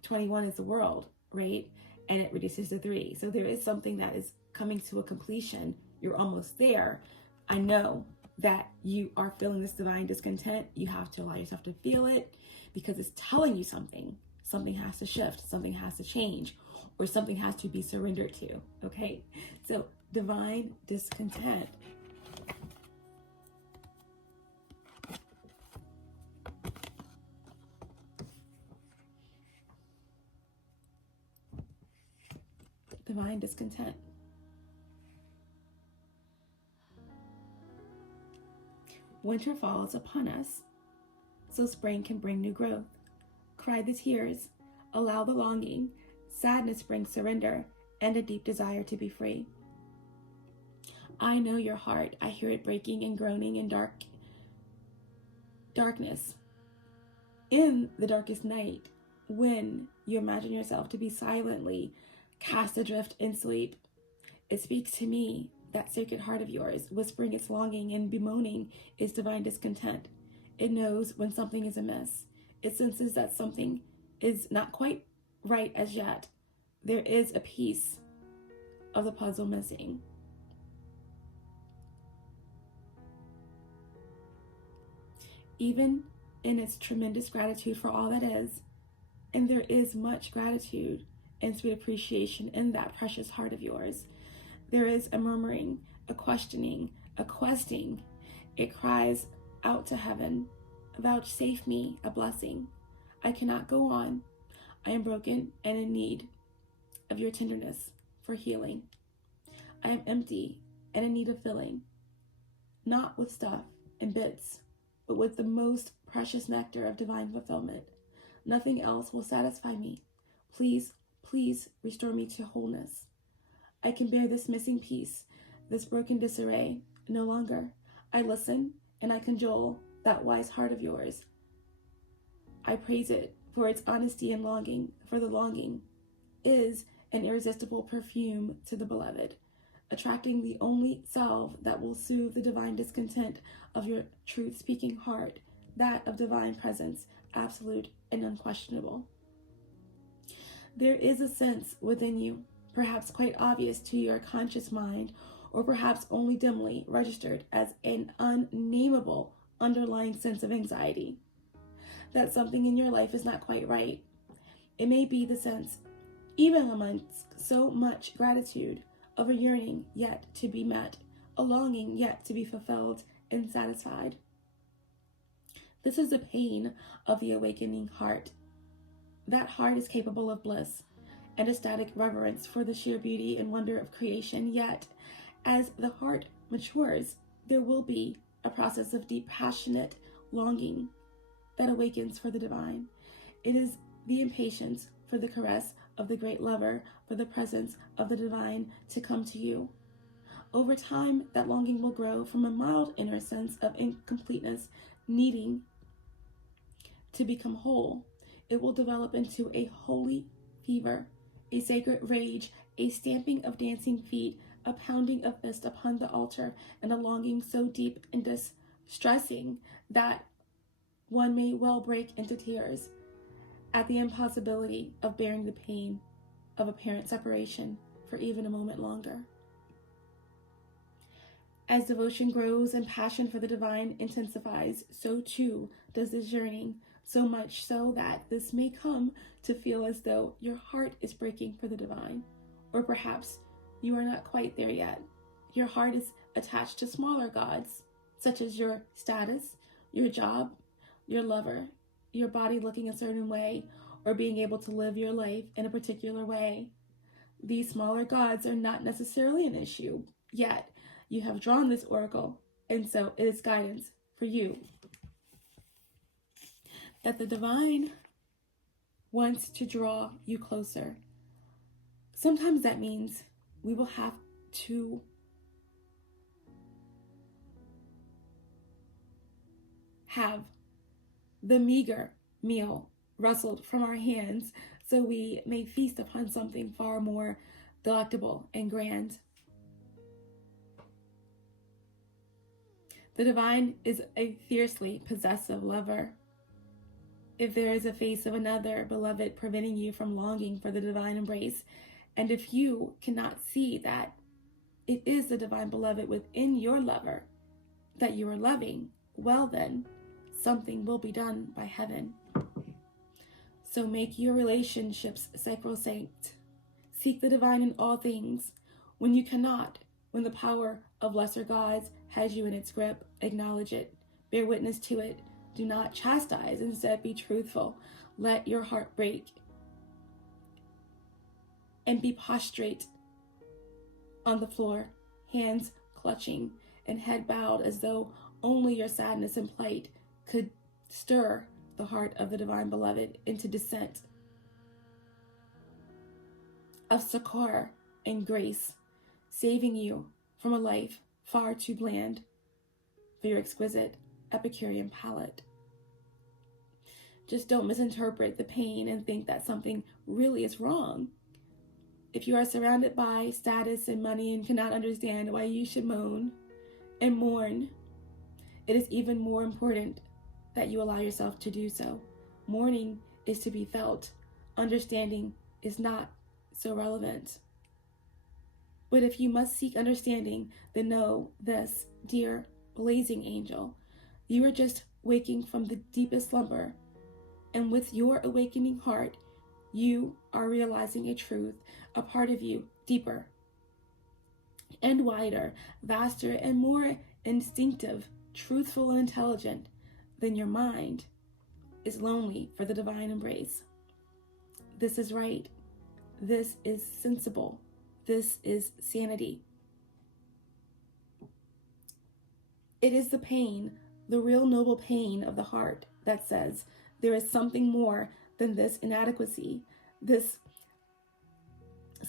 21 is the world, right? And it reduces to 3. So there is something that is coming to a completion. You're almost there. I know that you are feeling this divine discontent. You have to allow yourself to feel it because it's telling you something. Something has to shift. Something has to change. Or something has to be surrendered to, okay? So divine discontent. Divine discontent. Winter falls upon us, so spring can bring new growth. Cry the tears, allow the longing. Sadness brings surrender and a deep desire to be free. I know your heart. I hear it breaking and groaning in darkness. In the darkest night, when you imagine yourself to be silently cast adrift in sleep, it speaks to me, that sacred heart of yours, whispering its longing and bemoaning its divine discontent. It knows when something is amiss. It senses that something is not quite right as yet. There is a piece of the puzzle missing. Even in its tremendous gratitude for all that is, and there is much gratitude and sweet appreciation in that precious heart of yours, there is a murmuring, a questioning, a questing. It cries out to heaven, vouchsafe me a blessing. I cannot go on. I am broken and in need of your tenderness for healing. I am empty and in need of filling, not with stuff and bits, but with the most precious nectar of divine fulfillment. Nothing else will satisfy me. Please, please restore me to wholeness. I can bear this missing piece, this broken disarray no longer. I listen and I cajole that wise heart of yours. I praise it for its honesty and longing, for the longing is an irresistible perfume to the beloved, attracting the only salve that will soothe the divine discontent of your truth-speaking heart, that of divine presence, absolute and unquestionable. There is a sense within you, perhaps quite obvious to your conscious mind, or perhaps only dimly registered as an unnameable underlying sense of anxiety, that something in your life is not quite right. It may be the sense, even amongst so much gratitude, of a yearning yet to be met, a longing yet to be fulfilled and satisfied. This is the pain of the awakening heart. That heart is capable of bliss and ecstatic reverence for the sheer beauty and wonder of creation, yet as the heart matures, there will be a process of deep, passionate longing that awakens for the divine. It is the impatience for the caress of the great lover, for the presence of the divine to come to you. Over time, that longing will grow from a mild inner sense of incompleteness, needing to become whole. It will develop into a holy fever, a sacred rage, a stamping of dancing feet, a pounding of fist upon the altar, and a longing so deep and distressing that one may well break into tears at the impossibility of bearing the pain of apparent separation for even a moment longer. As devotion grows and passion for the divine intensifies, so too does this yearning, so much so that this may come to feel as though your heart is breaking for the divine, or perhaps you are not quite there yet. Your heart is attached to smaller gods, such as your status, your job, your lover, your body looking a certain way, or being able to live your life in a particular way. These smaller gods are not necessarily an issue, yet you have drawn this oracle, and so it is guidance for you that the divine wants to draw you closer. Sometimes that means we will have to have the meager meal wrestled from our hands so we may feast upon something far more delectable and grand. The divine is a fiercely possessive lover. If there is a face of another beloved preventing you from longing for the divine embrace, and if you cannot see that it is the divine beloved within your lover that you are loving, well then, something will be done by heaven. So make your relationships sacrosanct. Seek the divine in all things. When you cannot, when the power of lesser gods has you in its grip, acknowledge it. Bear witness to it. Do not chastise, instead be truthful. Let your heart break and be prostrate on the floor, hands clutching and head bowed as though only your sadness and plight could stir the heart of the divine beloved into descent of succor and grace, saving you from a life far too bland for your exquisite Epicurean palate. Just don't misinterpret the pain and think that something really is wrong. If you are surrounded by status and money and cannot understand why you should moan and mourn, it is even more important that you allow yourself to do so. Mourning is to be felt. Understanding is not so relevant. But if you must seek understanding, then know this, dear blazing angel, you are just waking from the deepest slumber, and with your awakening heart, you are realizing a truth, a part of you deeper and wider, vaster and more instinctive, truthful and intelligent than your mind is lonely for the divine embrace. This is right. This is sensible. This is sanity. It is the pain, the real noble pain of the heart that says there is something more than this inadequacy, this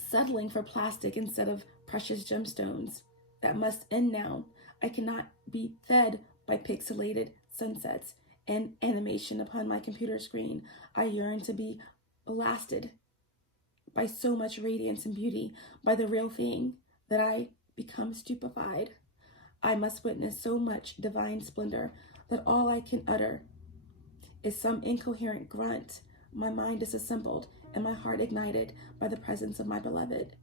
settling for plastic instead of precious gemstones that must end now. I cannot be fed by pixelated sunsets and animation upon my computer screen. I yearn to be blasted by so much radiance and beauty, by the real thing, that I become stupefied. I must witness so much divine splendor that all I can utter is some incoherent grunt, my mind disassembled and my heart ignited by the presence of my beloved.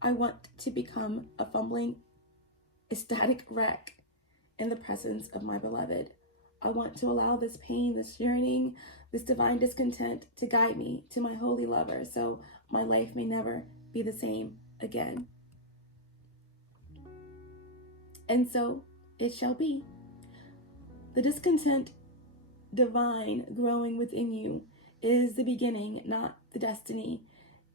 I want to become a fumbling, ecstatic wreck in the presence of my beloved. I want to allow this pain, this yearning, this divine discontent to guide me to my holy lover, so my life may never be the same again. And so it shall be. The discontent divine growing within you is the beginning, not the destiny.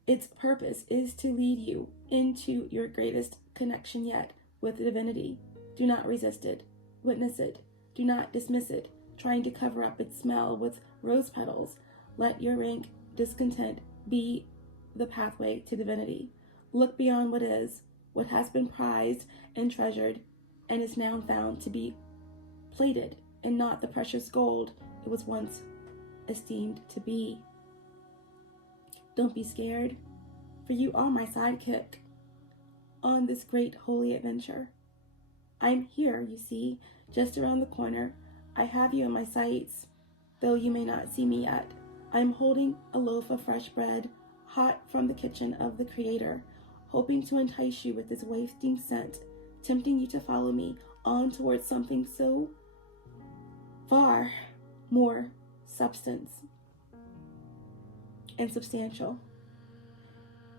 Its purpose is to lead you into your greatest connection yet with the divinity. Do not resist it. Witness it. Do not dismiss it, trying to cover up its smell with rose petals. Let your rank discontent be the pathway to divinity. Look beyond what is, what has been prized and treasured, and is now found to be plated and not the precious gold it was once esteemed to be. Don't be scared, for you are my sidekick. on this great holy adventure. I'm here, you see, just around the corner. I have you in my sights, though you may not see me yet. I'm holding a loaf of fresh bread, hot from the kitchen of the Creator, hoping to entice you with this wafting scent, tempting you to follow me on towards something so far more substance and substantial.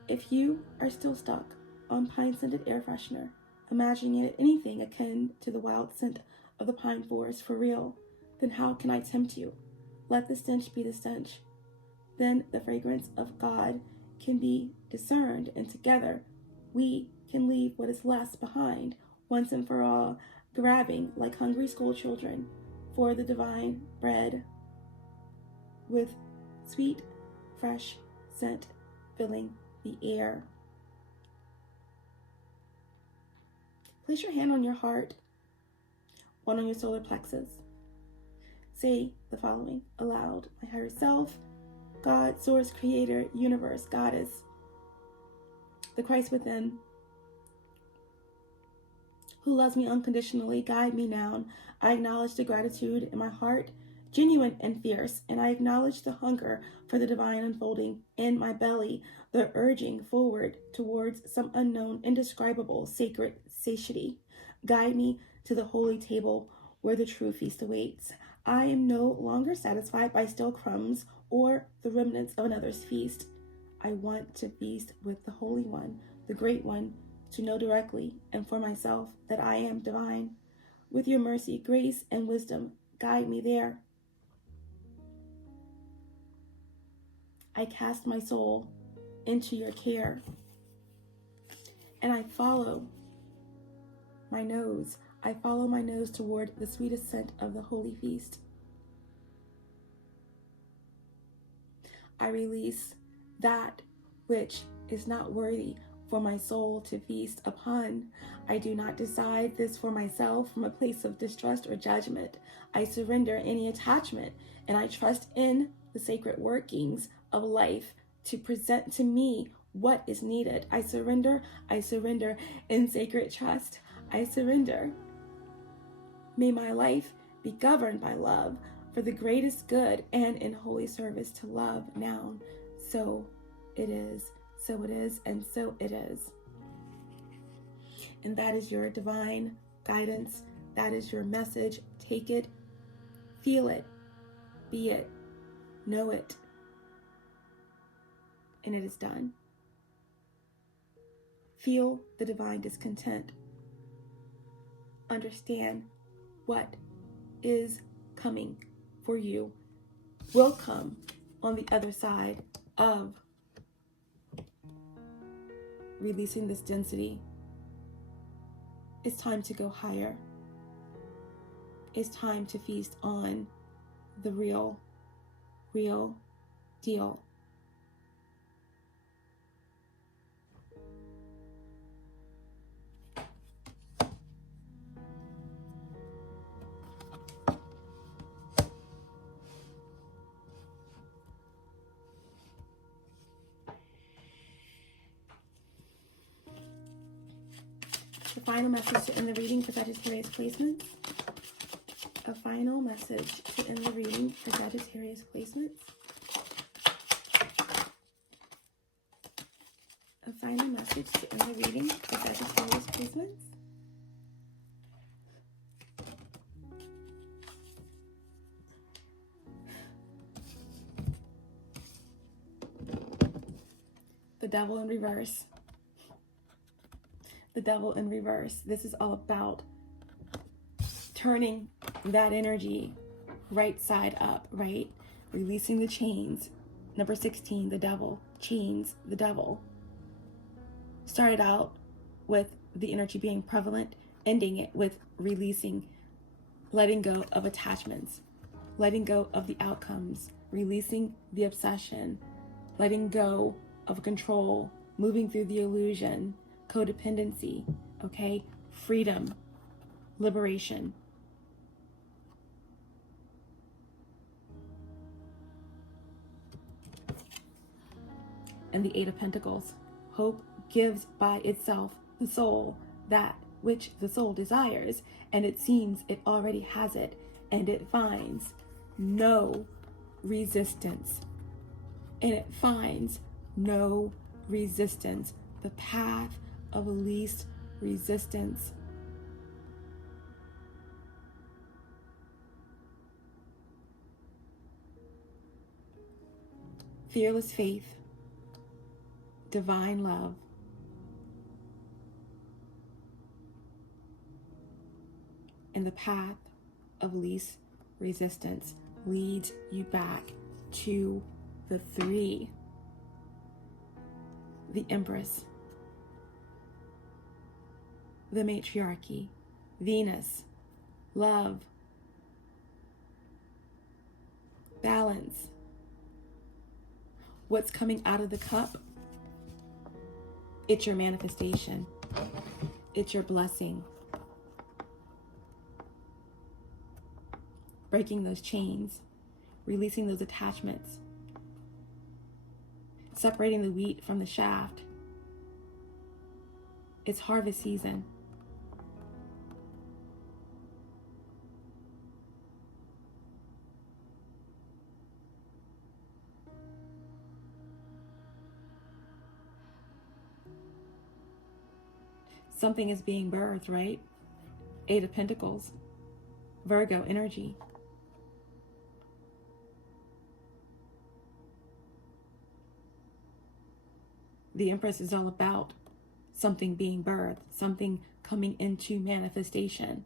If you are still stuck on pine-scented air freshener, imagining it anything akin to the wild scent of the pine forest for real, then how can I tempt you? Let the stench be the stench. Then the fragrance of God can be discerned, and together we can leave what is less behind, once and for all, grabbing like hungry school children for the divine bread with sweet, fresh scent filling the air. Place your hand on your heart, one on your solar plexus. Say the following aloud: my higher self, God, source, creator, universe, goddess, the Christ within, who loves me unconditionally, guide me now. I acknowledge the gratitude in my heart, genuine and fierce, and I acknowledge the hunger for the divine unfolding in my belly, the urging forward towards some unknown, indescribable, sacred satiety. Guide me to the holy table where the true feast awaits. I am no longer satisfied by stale crumbs or the remnants of another's feast. I want to feast with the Holy One, the Great One, to know directly and for myself that I am divine. With your mercy, grace, and wisdom, guide me there. I cast my soul into your care, and I follow my nose. I follow my nose toward the sweetest scent of the holy feast. I release that which is not worthy for my soul to feast upon. I do not decide this for myself from a place of distrust or judgment. I surrender any attachment, and I trust in the sacred workings of life to present to me what is needed. I surrender in sacred trust. I surrender. May my life be governed by love for the greatest good and in holy service to love now. So it is, so it is, and so it is. And that is your divine guidance. That is your message. Take it, feel it, be it, know it, and it is done. Feel the divine discontent. Understand what is coming for you will come on the other side of releasing this density. It's time to go higher. It's time to feast on the real deal. The final message to end the reading for Sagittarius placements. A final message to end the reading for Sagittarius placements. A final message to end the reading for Sagittarius placements. The Devil in reverse. The Devil in reverse. This is all about turning that energy right side up, right? Releasing the chains. Number 16, the devil. Chains, the devil. Started out with the energy being prevalent, ending it with releasing, letting go of attachments, letting go of the outcomes, releasing the obsession, letting go of control, moving through the illusion, codependency, okay? Freedom, liberation. And the Eight of Pentacles. Hope gives by itself the soul that which the soul desires, and it seems it already has it, and it finds no resistance. And it finds no resistance. The path of least resistance. Fearless faith, divine love, and the path of least resistance leads you back to the 3, the Empress, the matriarchy, Venus, love, balance. What's coming out of the cup? It's your manifestation. It's your blessing. Breaking those chains, releasing those attachments, separating the wheat from the shaft. It's harvest season. Something is being birthed, right? 8 of Pentacles, Virgo energy. The Empress is all about something being birthed, something coming into manifestation.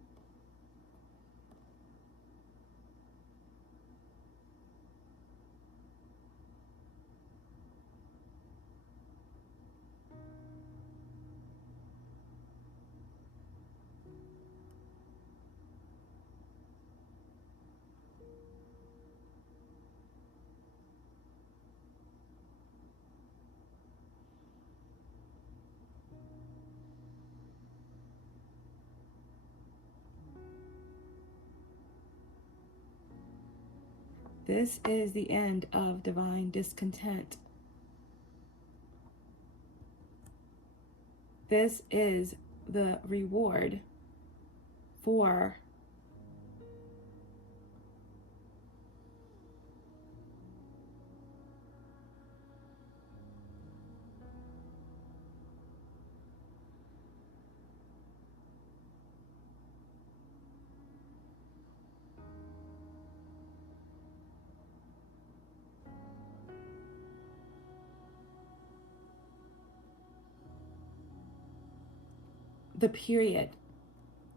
This is the end of divine discontent. This is the reward for the period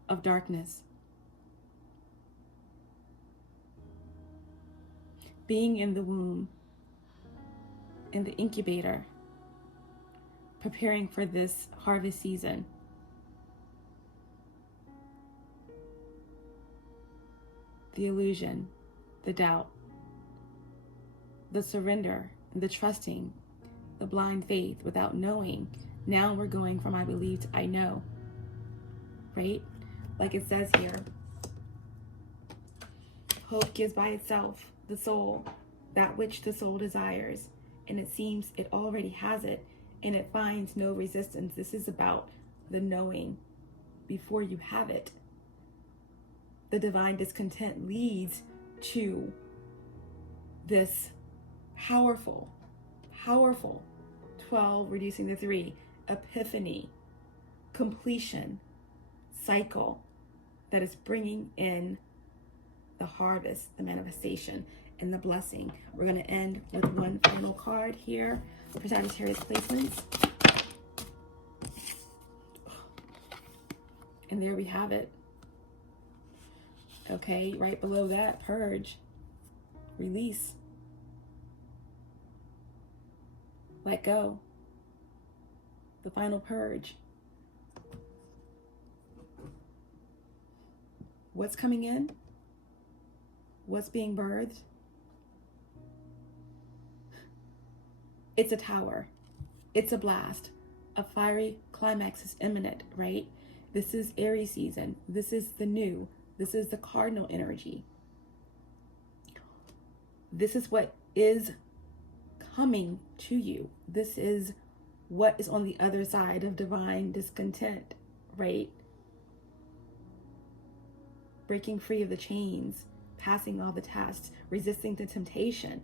of darkness. Being in the womb, in the incubator, preparing for this harvest season. The illusion, the doubt, the surrender, the trusting, the blind faith without knowing. Now we're going from I believe to I know. Right? Like it says here, hope gives by itself the soul, that which the soul desires, and it seems it already has it, and it finds no resistance. This is about the knowing before you have it. The divine discontent leads to this powerful 12 reducing the 3, epiphany, completion, cycle that is bringing in the harvest, the manifestation, and the blessing. We're going to end with one final card here for Sagittarius placements. And there we have it. Okay, right below that, purge, release, let go, the final purge. What's coming in? What's being birthed? It's a tower. It's a blast. A fiery climax is imminent, right? This is Aries season. This is the new. This is the cardinal energy. This is what is coming to you. This is what is on the other side of divine discontent, right? Breaking free of the chains, passing all the tests, resisting the temptation.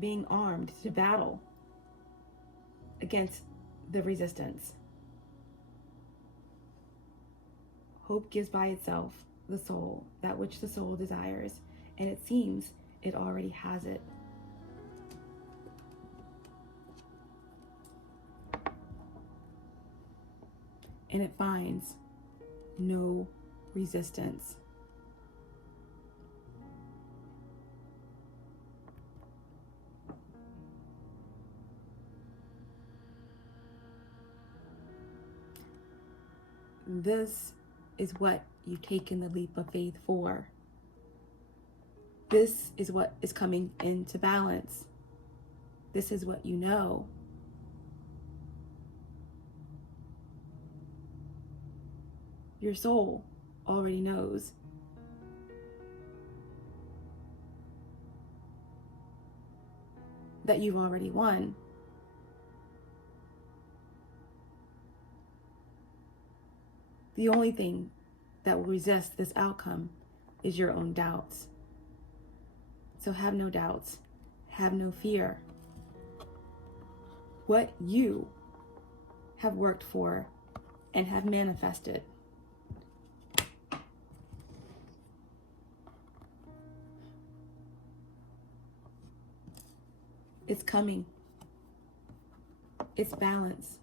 Being armed to battle against the resistance. Hope gives by itself the soul, that which the soul desires, and it seems it already has it. And it finds no resistance. This is what you've taken the leap of faith for. This is what is coming into balance. This is what you know. Your soul already knows. That you've already won. The only thing that will resist this outcome is your own doubts. So have no doubts. Have no fear. What you have worked for and have manifested. It's coming. It's balance.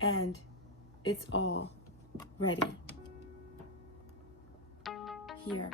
And it's all ready here.